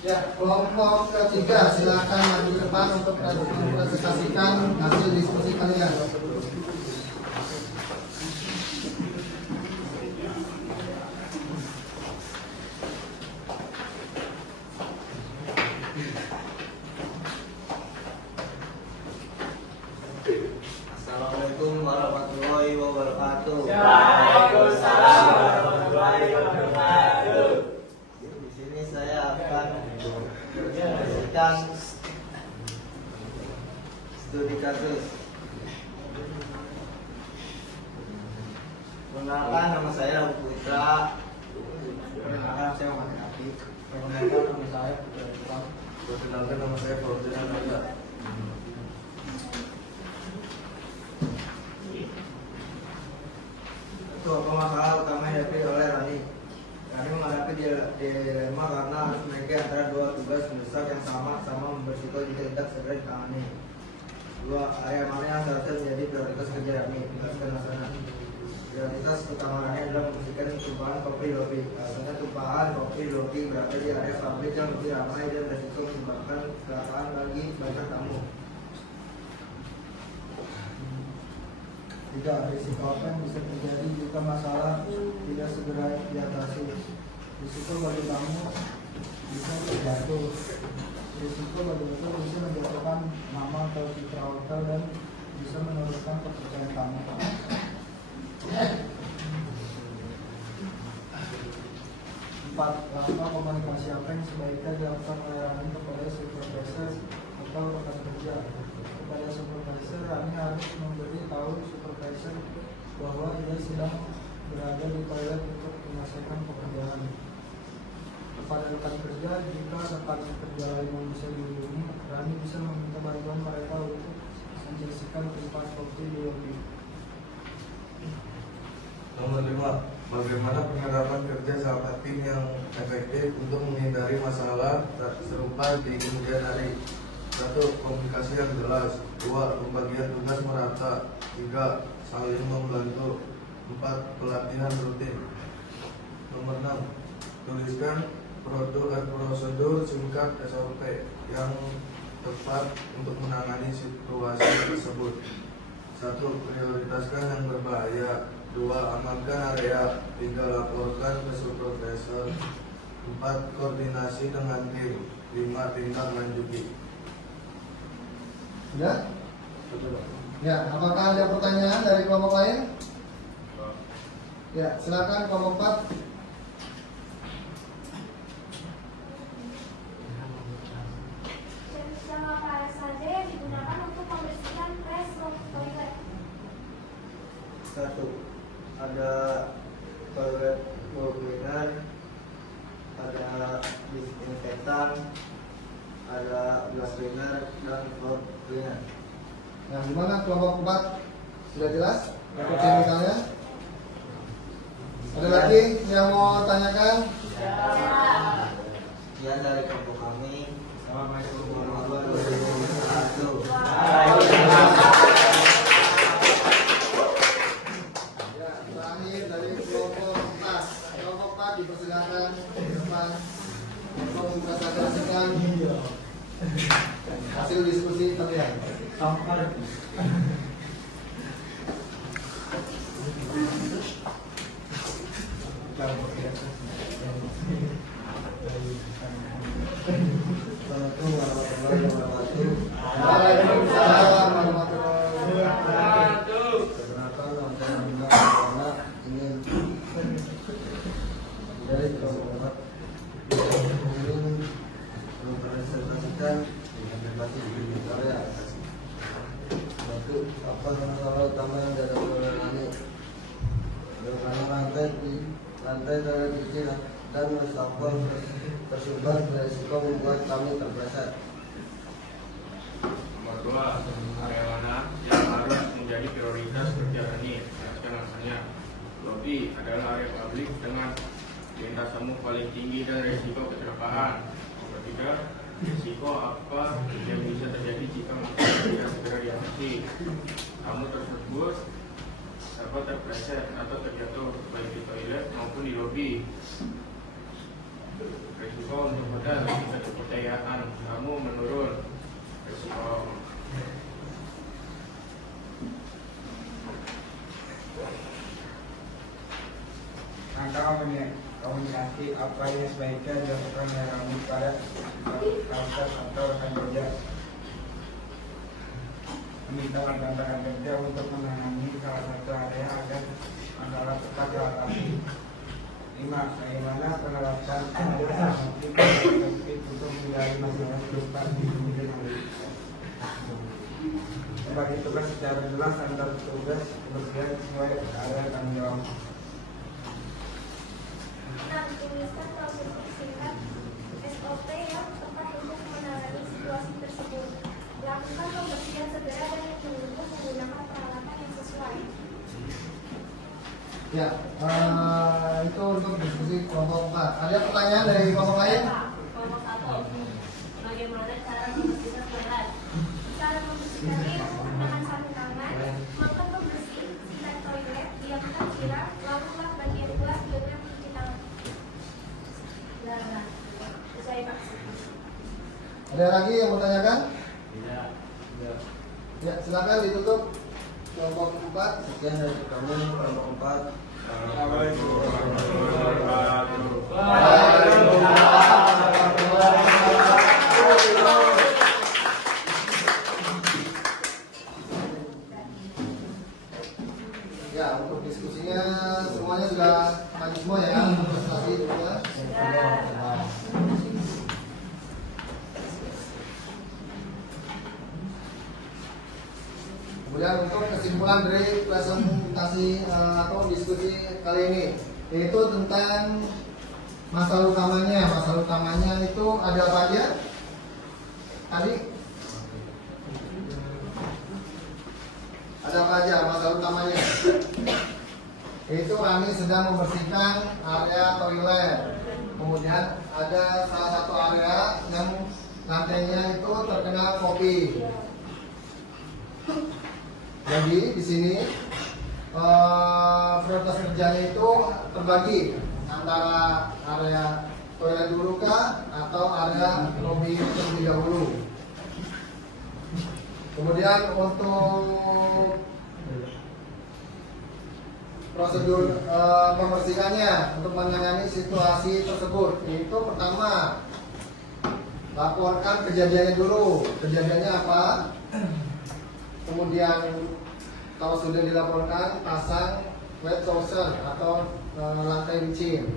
Ya, kelompok ketiga silakan maju ke depan untuk mempresentasikan hasil diskusi kalian. lanjutkan studi kasus. Perkenalkan, nama saya Putra. Perkenalkan, saya Muhammad Afiq. Perkenalkan, nama saya Putra Jepang. Perkenalkan, nama saya Fauzan Ananda. Itu apa masalah utama yang dihadapi oleh Rani? Rani menghadapi dilema karena harus memiliki antara dua tugas mendesak yang sama berisiko jika tidak segera ditangani. Dua, area mana yang seharusnya menjadi prioritas kerja Rani? Jelaskan masalah. Prioritas utama Rani adalah membersihkan tumpahan kopi di lobi. Alasannya tumpahan kopi di lobi berada di area pabrik yang lebih ramai dan berisiko menyebabkan kecelakaan bagi banyak tamu. Tiga, risiko apa yang bisa terjadi jika masalah tidak segera diatasi? Risiko bagi tamu bisa terjatuh. Risiko bagi hotel bisa menjatuhkan nama atau citra hotel dan bisa menurunkan kepercayaan tamu. Empat, langkah komunikasi apa yang sebaiknya dilakukan oleh Rani kepada supervisor atau rekan kerja? Kepada supervisor, Rani harus memberi tahu supervisor bahwa ia sedang berada di toilet untuk menyelesaikan pekerjaan. Kepada rekan kerja, jika rekan kerja lain yang bisa dihubungi, Rani bisa meminta bantuan mereka untuk membersihkan tempat kopi di lobi. Nomor 5. Bagaimana penerapan kerja sama tim yang efektif untuk menghindari masalah serupa di kemudian hari? 1. Komunikasi yang jelas. 2. Pembagian tugas merata. 3. Saling membantu. 4. Pelatihan rutin. Nomor 6. Tuliskan prosedur singkat SOP yang tepat untuk menangani situasi tersebut. 1. Prioritaskan yang berbahaya. 2. Amankan area. 3. Laporkan ke supervisor. 4. Koordinasi dengan tim. 5. Tindak lanjuti. Sudah? Ya, apakah ada pertanyaan dari kelompok lain? Ya, silakan kelompok 4. Jenis apa saja yang digunakan untuk membersihkan restroom toilet? 1. Ada toilet floor cleaner, ada disinfektan, ada glass cleaner dan floor cleaner. Nah, gimana kelompok 4? Sudah jelas? Untuk chemicalnya? Ada lagi yang mau tanyakan? Sekian dari kelompok kami. Assalamualaikum Warahmatullahi wabarakatuh. Ya, terakhir dari kelompok 4. Kelompok 4 dipersilakan ke depan untuk mempresentasikan hasil diskusi kalian. Assalamualaikum warahmatullahi wabarakatuh. Waalaikumsalam warahmatullahi wabarakatuh. Perkenalkan, nama saya Abdullah Maulana. Ingin dari kelompok ingin mempresentasikan bagi karya. 1. Apa masalah utama yang dihadapi oleh Rani? Bagaimana lantai toilet kecil dan wastafel tersumbat beresiko membuat kami terpleset. Nomor 2. Area mana yang harus menjadi prioritas kerja Rani? Jelaskan alasannya. Lobi adalah area publik dengan lintas tamu paling tinggi dan risiko kecelakaan. Nomor 3. Risiko apa yang bisa terjadi jika masalah tidak segera diatasi? Tamu tersebut dapat terpleset atau terjatuh baik di toilet maupun di lobi. Risiko untuk hotel tingkat kepercayaan tamu menurun. Risiko langkah komunikasi apa yang sebaiknya dilakukan oleh Rani pada kantor atau rekan kerja? Meminta rekan kerja untuk menangani salah satu area agar masalah tetap teratasi. 5. Bagaimana penerapan kerja sama tim efektif untuk menghindari masalah serupa di kemudian hari? Bagi tugas secara jelas antar petugas kebersihan sesuai area tanggung jawab. 6. Tuliskan prosedur singkat SOP yang tepat untuk menangani situasi tersebut. Lakukan pembersihan segera dan menunggu menggunakan peralatan yang sesuai. Ya, itu untuk diskusi kelompok 4. Ada pertanyaan dari kelompok lain? Kelompok 1. Bagaimana cara membersihkan toilet? Cara membersihkannya menggunakan sabun tangan, melakukan pembersih, sikat toilet, diamkan siram, lakukan bagian luar dengan mencuci tangan. Nah, sesuai Pak. Ada lagi yang mau tanyakan? Tidak. Ya, silakan ditutup kelompok 4. Sekian dari kami kelompok 4. Assalamualaikum warahmatullahi wabarakatuh. Ya, untuk diskusinya semuanya sudah maju semua ya. Presentasi juga. Kemudian untuk kesimpulan dari presentasi atau diskusi kali ini, yaitu tentang masalah utamanya. Masalah utamanya itu ada apa aja? Tadi ada apa aja masalah utamanya? Yaitu kami sedang membersihkan area toilet. Kemudian ada salah satu area yang lantainya itu terkena kopi. Jadi di sini prioritas kerjanya itu terbagi antara area toilet dulu kah atau area lobby terlebih dahulu. Kemudian untuk prosedur pembersihannya untuk menangani situasi tersebut, itu pertama laporkan kejadiannya dulu. Kejadiannya apa? Kemudian kalau sudah dilaporkan, pasang wet caution atau lantai licin.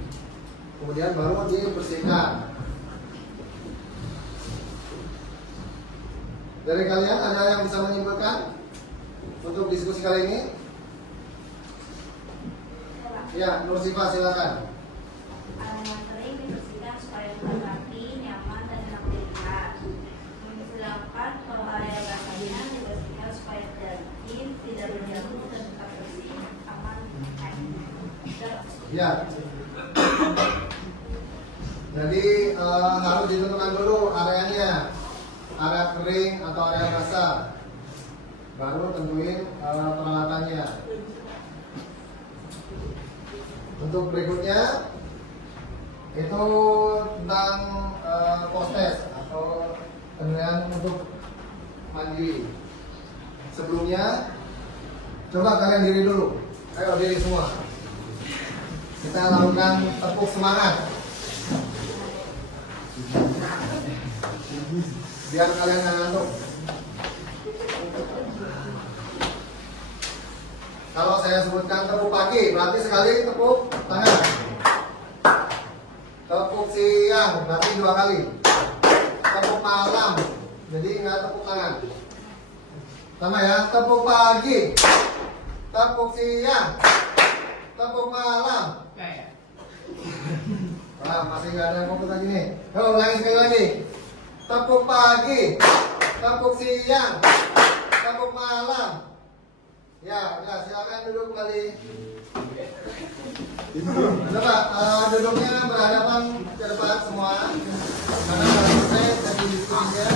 Kemudian baru dibersihkan. Dari kalian ada yang bisa menyimpulkan untuk diskusi kali ini? Ya, Nur Sifa silakan. Area kering dibersihkan supaya tetap rapi, nyaman, dan enak dilihat. Sedangkan kalau area basahnya dibersihkan supaya tidak licin, tidak berjamur, dan tetap bersih, aman, Ya. Jadi harus ditentukan dulu areanya, area kering atau area basah. Baru tentuin peralatannya. Untuk berikutnya itu tentang post-test atau penilaian untuk mandiri. Sebelumnya coba kalian diri dulu. Ayo diri semua. Kita lakukan tepuk semangat. Biar kalian nggak ngantuk. Kalau saya sebutkan tepuk pagi, berarti sekali tepuk tangan. Tepuk siang, berarti 2 kali. Tepuk malam, jadi nggak tepuk tangan. Sama ya, tepuk pagi, tepuk siang, tepuk malam. Wah, masih nggak ada yang fokus lagi nih. Ulangi sekali lagi. Tepuk pagi, tepuk siang, tepuk malam. Ya, silakan duduk kembali. Coba duduknya berhadapan ke depan semua. Karena selesai dari diskusinya.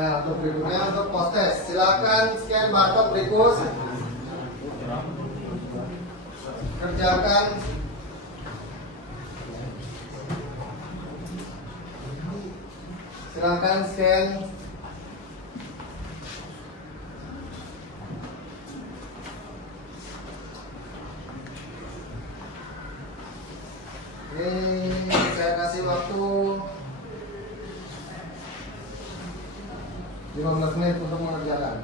Nah, untuk berikutnya untuk post-test, silakan scan barcode berikut. Kerjakan silakan scan 15 menit untuk mengerjakan.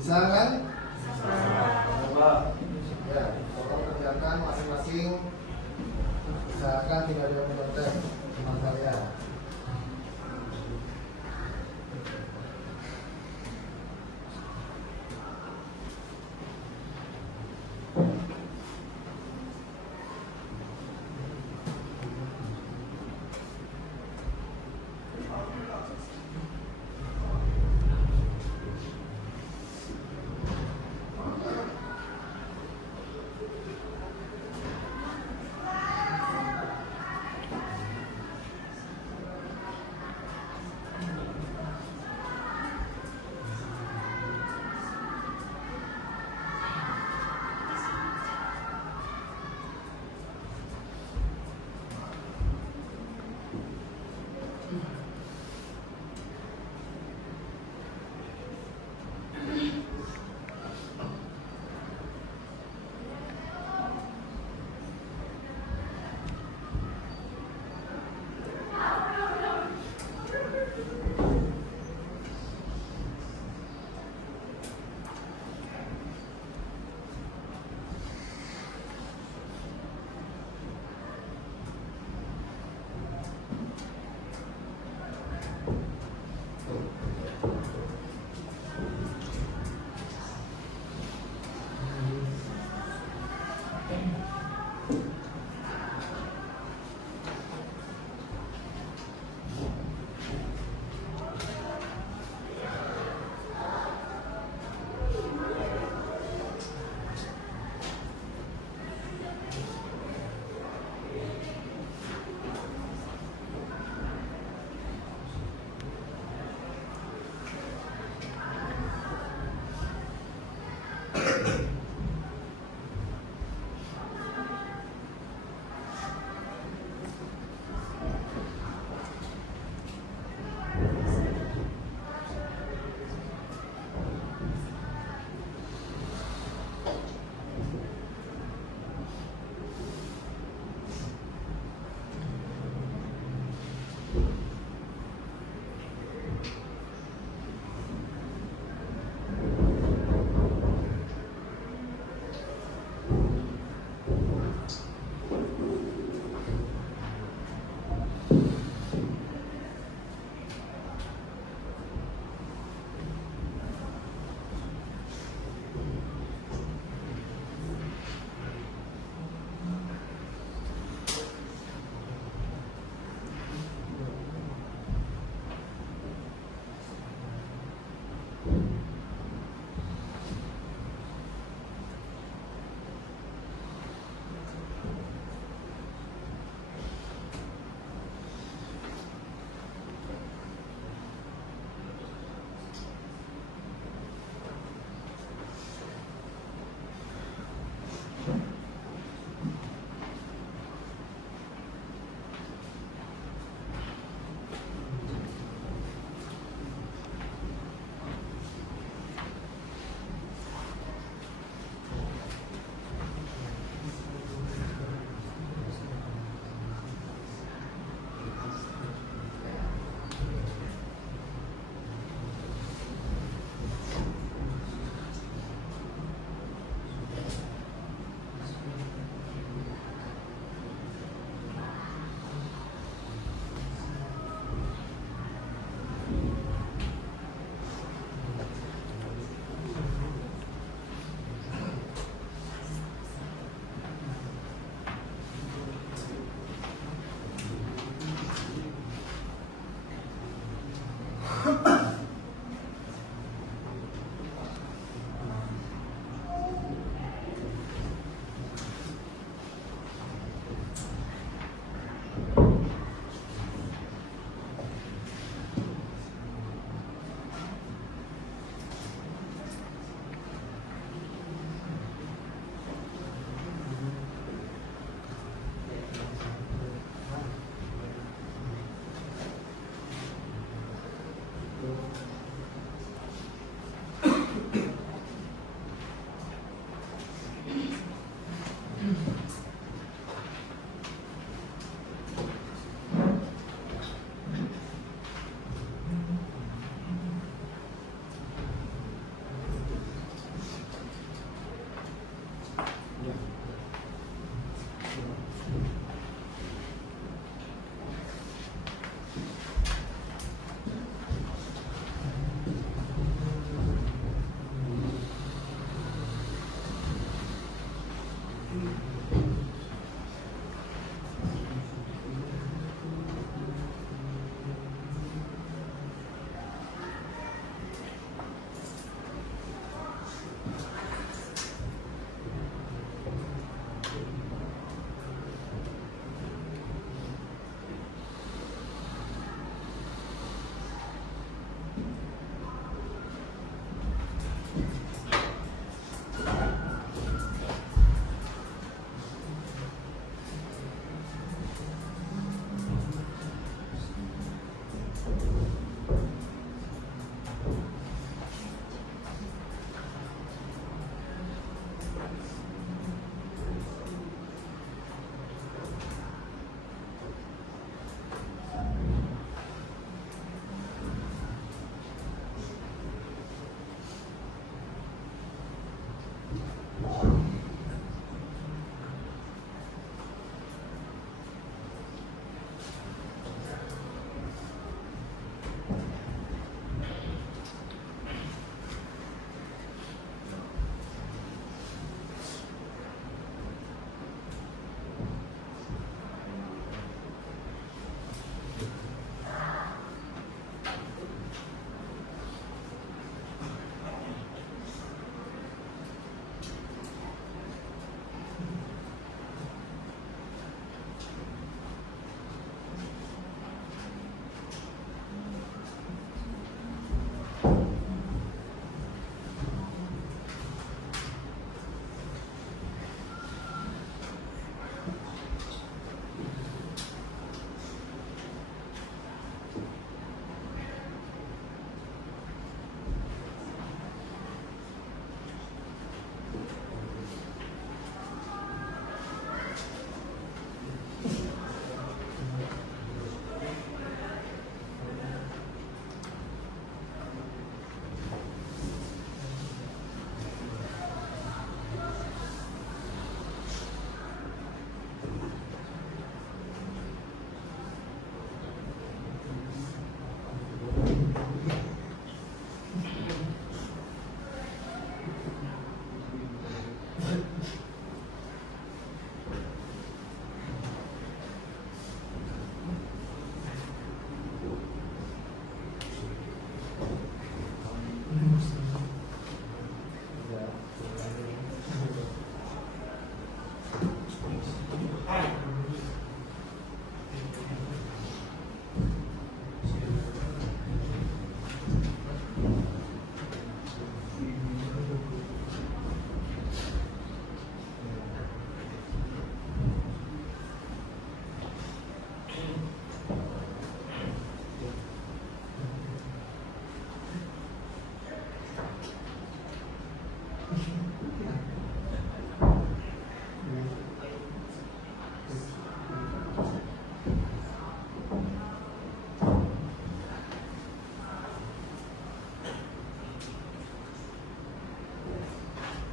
Bisa kan? Ya, tolong kerjakan masing-masing. Usahakan tidak ada menonton teman kalian.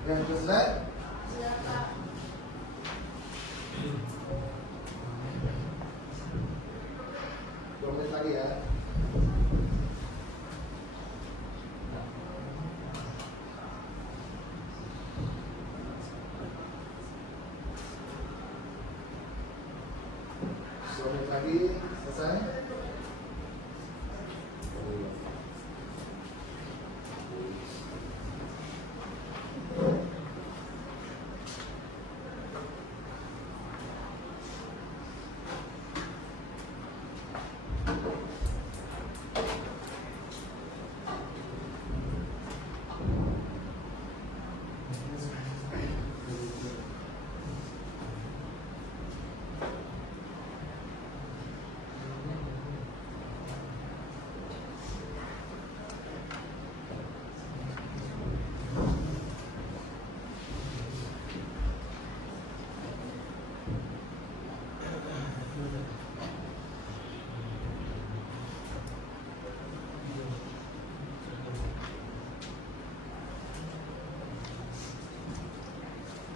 Yang selesai? Silakan. Dua menit lagi ya. Dua menit lagi selesai.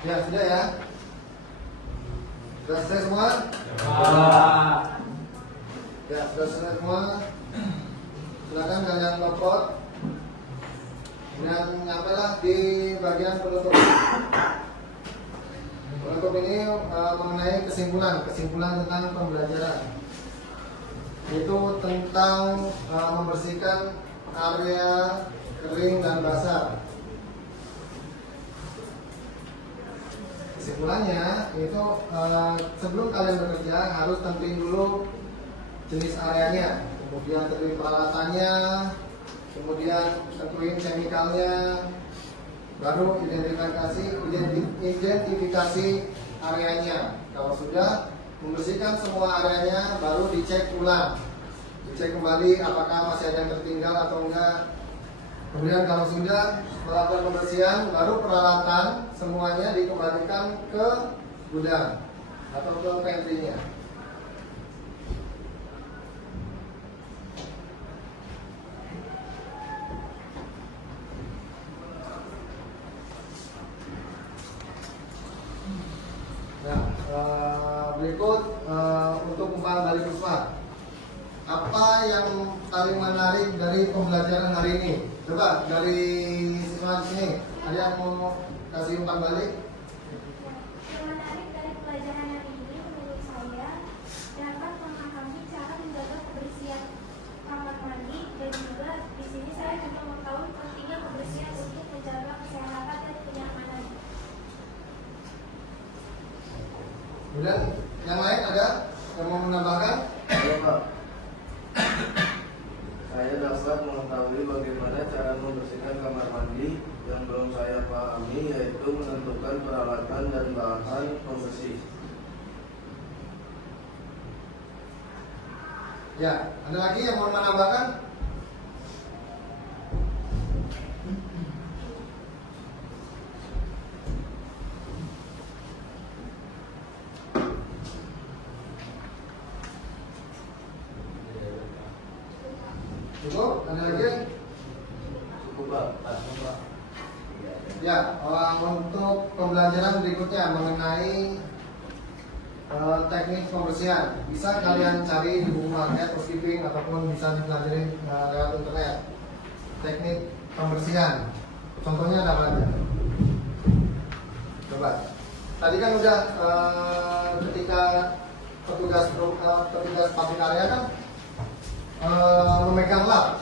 Ya, sudah ya. Sudah selesai semua? Ya, sudah selesai semua. Silakan kalian lopot dan nyampailah di bagian penutup. Penutup ini mengenai kesimpulan tentang pembelajaran, yaitu tentang membersihkan area kering dan basah. Kesimpulannya itu sebelum kalian bekerja harus tentuin dulu jenis areanya, kemudian tentuin peralatannya, kemudian tentuin chemicalnya, baru identifikasi areanya. Kalau sudah membersihkan semua areanya, baru dicek ulang, dicek kembali apakah masih ada yang tertinggal atau enggak. Kemudian kalau sudah melakukan pembersihan, baru peralatan semuanya dikembalikan ke gudang atau ke pantry-nya. Nah, berikut untuk umpan balik Puspa. Apa yang paling menarik dari pembelajaran hari ini? Coba dari siswa di sini, ada yang mau kasih umpan balik? Yang menarik dari pelajaran hari ini menurut saya dapat memahami cara menjaga kebersihan kamar mandi, dan juga di sini saya juga mengetahui pentingnya kebersihan untuk menjaga kesehatan dan kenyamanan. Kemudian yang lain ada yang mau menambahkan? Ya, Pak. Saya dapat mengetahui bagaimana cara membersihkan kamar mandi. Yang belum saya pahami yaitu menentukan peralatan dan bahan pembersih. Ya, ada lagi yang mau menambahkan? Cukup? Ada lagi? Cukup, Pak. Ya, untuk pembelajaran berikutnya mengenai teknik pembersihan, bisa kalian cari di buku market, housekeeping, ataupun bisa dipelajari lewat internet. Teknik pembersihan, contohnya ada apa aja? Coba. Tadi kan udah ketika petugas public area kan memegang lap,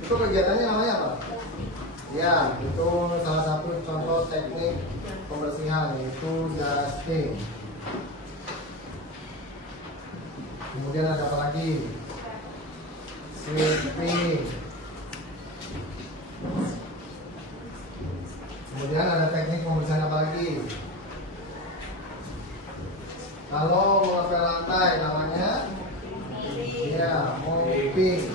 itu kegiatannya namanya apa? Ya, itu salah satu contoh teknik pembersihan, yaitu dusting. Kemudian ada apa lagi? Sweeping. Kemudian ada teknik pembersihan apa lagi? Kalau mengepel lantai namanya ya, mopping.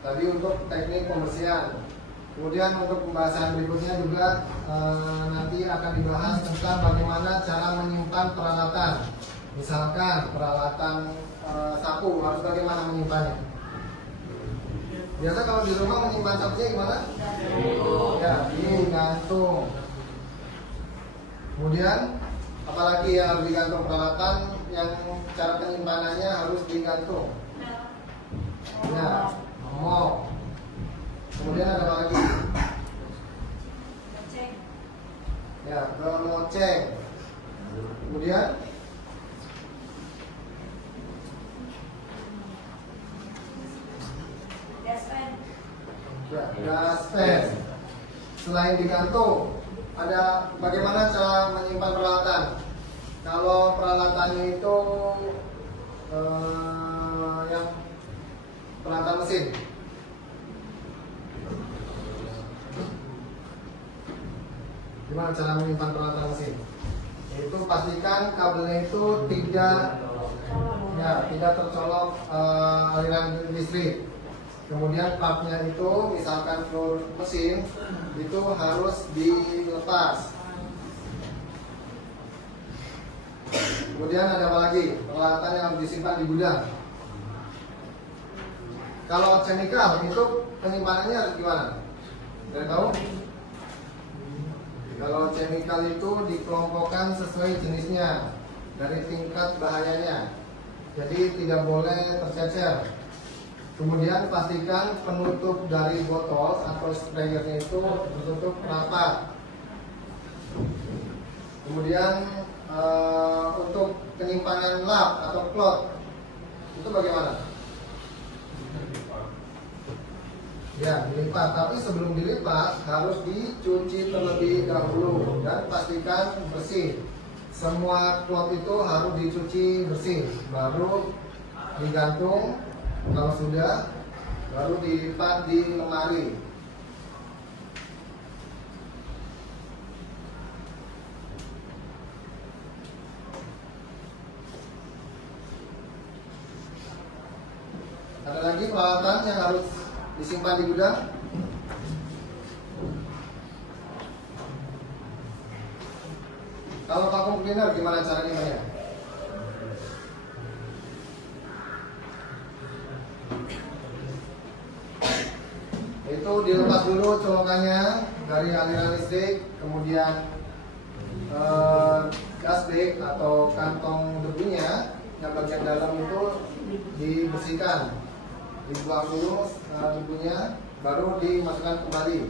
Tadi untuk teknik pembersihan. Kemudian untuk pembahasan berikutnya juga nanti akan dibahas tentang bagaimana cara menyimpan peralatan. Misalkan peralatan sapu harus bagaimana menyimpannya. Biasa kalau di rumah menyimpan sapunya gimana? Ya, digantung. Kemudian apalagi yang harus digantung, peralatan yang cara penyimpanannya harus digantung. Ya, ngomong. Kemudian ada apa lagi? Ya, keloceng. Kemudian ya, gaspen. Selain digantung, ada bagaimana cara menyimpan peralatan. Kalau peralatannya itu yang peralatan mesin, gimana cara menyimpan peralatan mesin? Itu pastikan kabelnya itu tidak tercolok aliran listrik. Kemudian plugnya itu misalkan full mesin itu harus dilepas. Kemudian ada apa lagi? Peralatan yang harus disimpan di gudang. Kalau chemical itu penyimpanannya harus gimana? Tidak tahu? Kalau chemical itu dikelompokkan sesuai jenisnya dari tingkat bahayanya. Jadi tidak boleh tercecer. Kemudian pastikan penutup dari botol atau sprayernya itu tertutup rapat. Kemudian untuk penyimpanan lap atau cloth itu bagaimana? Ya, dilipat. Tapi sebelum dilipat harus dicuci terlebih dahulu dan pastikan bersih. Semua cloth itu harus dicuci bersih, baru digantung. Kalau sudah, baru dilipat di lemari. Ada lagi peralatan yang harus disimpan di gudang? Kalau vacuum cleaner gimana cara nyimpannya? Itu dilepas dulu colokannya dari aliran listrik, kemudian gas bag atau kantong debunya yang bagian dalam itu dibersihkan, dibuang dulu debunya, baru dimasukkan kembali.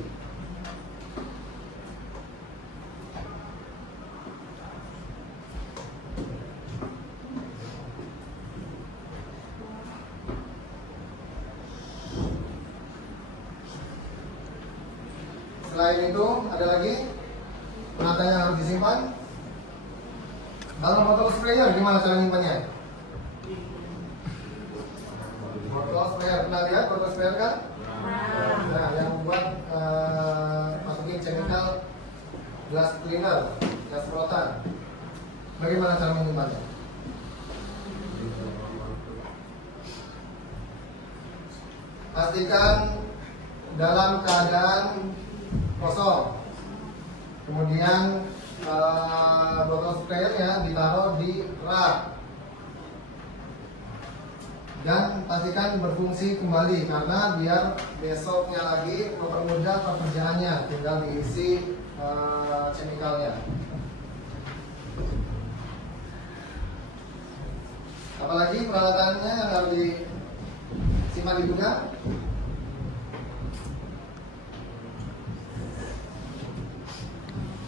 Selain itu ada lagi peralatan yang harus disimpan. Kalau botol sprayer gimana cara nyimpannya? Botol sprayer, pernah lihat botol sprayer kan? Nah, yang buat masukin chemical glass cleaner, gas semprotan. Bagaimana cara menyimpannya? Pastikan dalam keadaan kosong. Kemudian botol sprayernya ditaruh di rak dan pastikan berfungsi kembali, karena biar besoknya lagi mempermudah pekerjaannya, tinggal diisi chemicalnya. Apalagi peralatannya yang harus disimpan di gudang?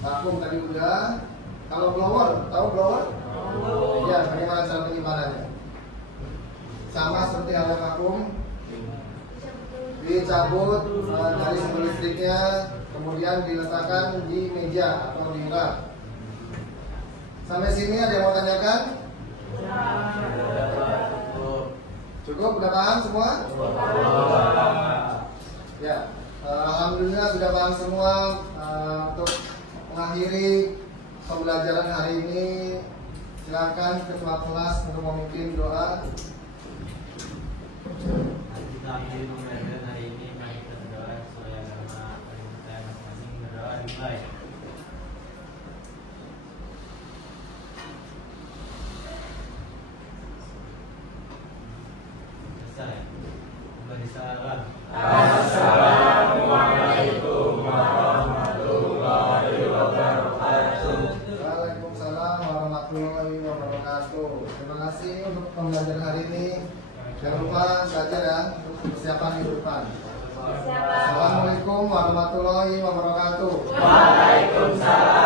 Vakum tadi udah. Kalau blower, tahu blower? Ya, bagaimana cara penyimpanannya? Sama seperti halnya vakum, dicabut dari sumber listriknya, kemudian diletakkan di meja atau di rak. Sampai sini ada yang mau tanyakan? Cukup? Udah paham semua? Ya, alhamdulillah sudah paham semua. Untuk mengakhiri pembelajaran hari ini, silakan ketua kelas untuk memimpin doa. Kita akhiri pembelajaran hari ini, mari kita berdoa supaya agama dimulai. Selesai. Kembali salam. Assalamualaikum warahmatullahi wabarakatuh. Waalaikumsalam warahmatullahi wabarakatuh. Terima kasih untuk pembelajaran hari ini. Jangan lupa belajar ya untuk persiapan minggu depan. Assalamualaikum warahmatullahi wabarakatuh. Waalaikumsalam.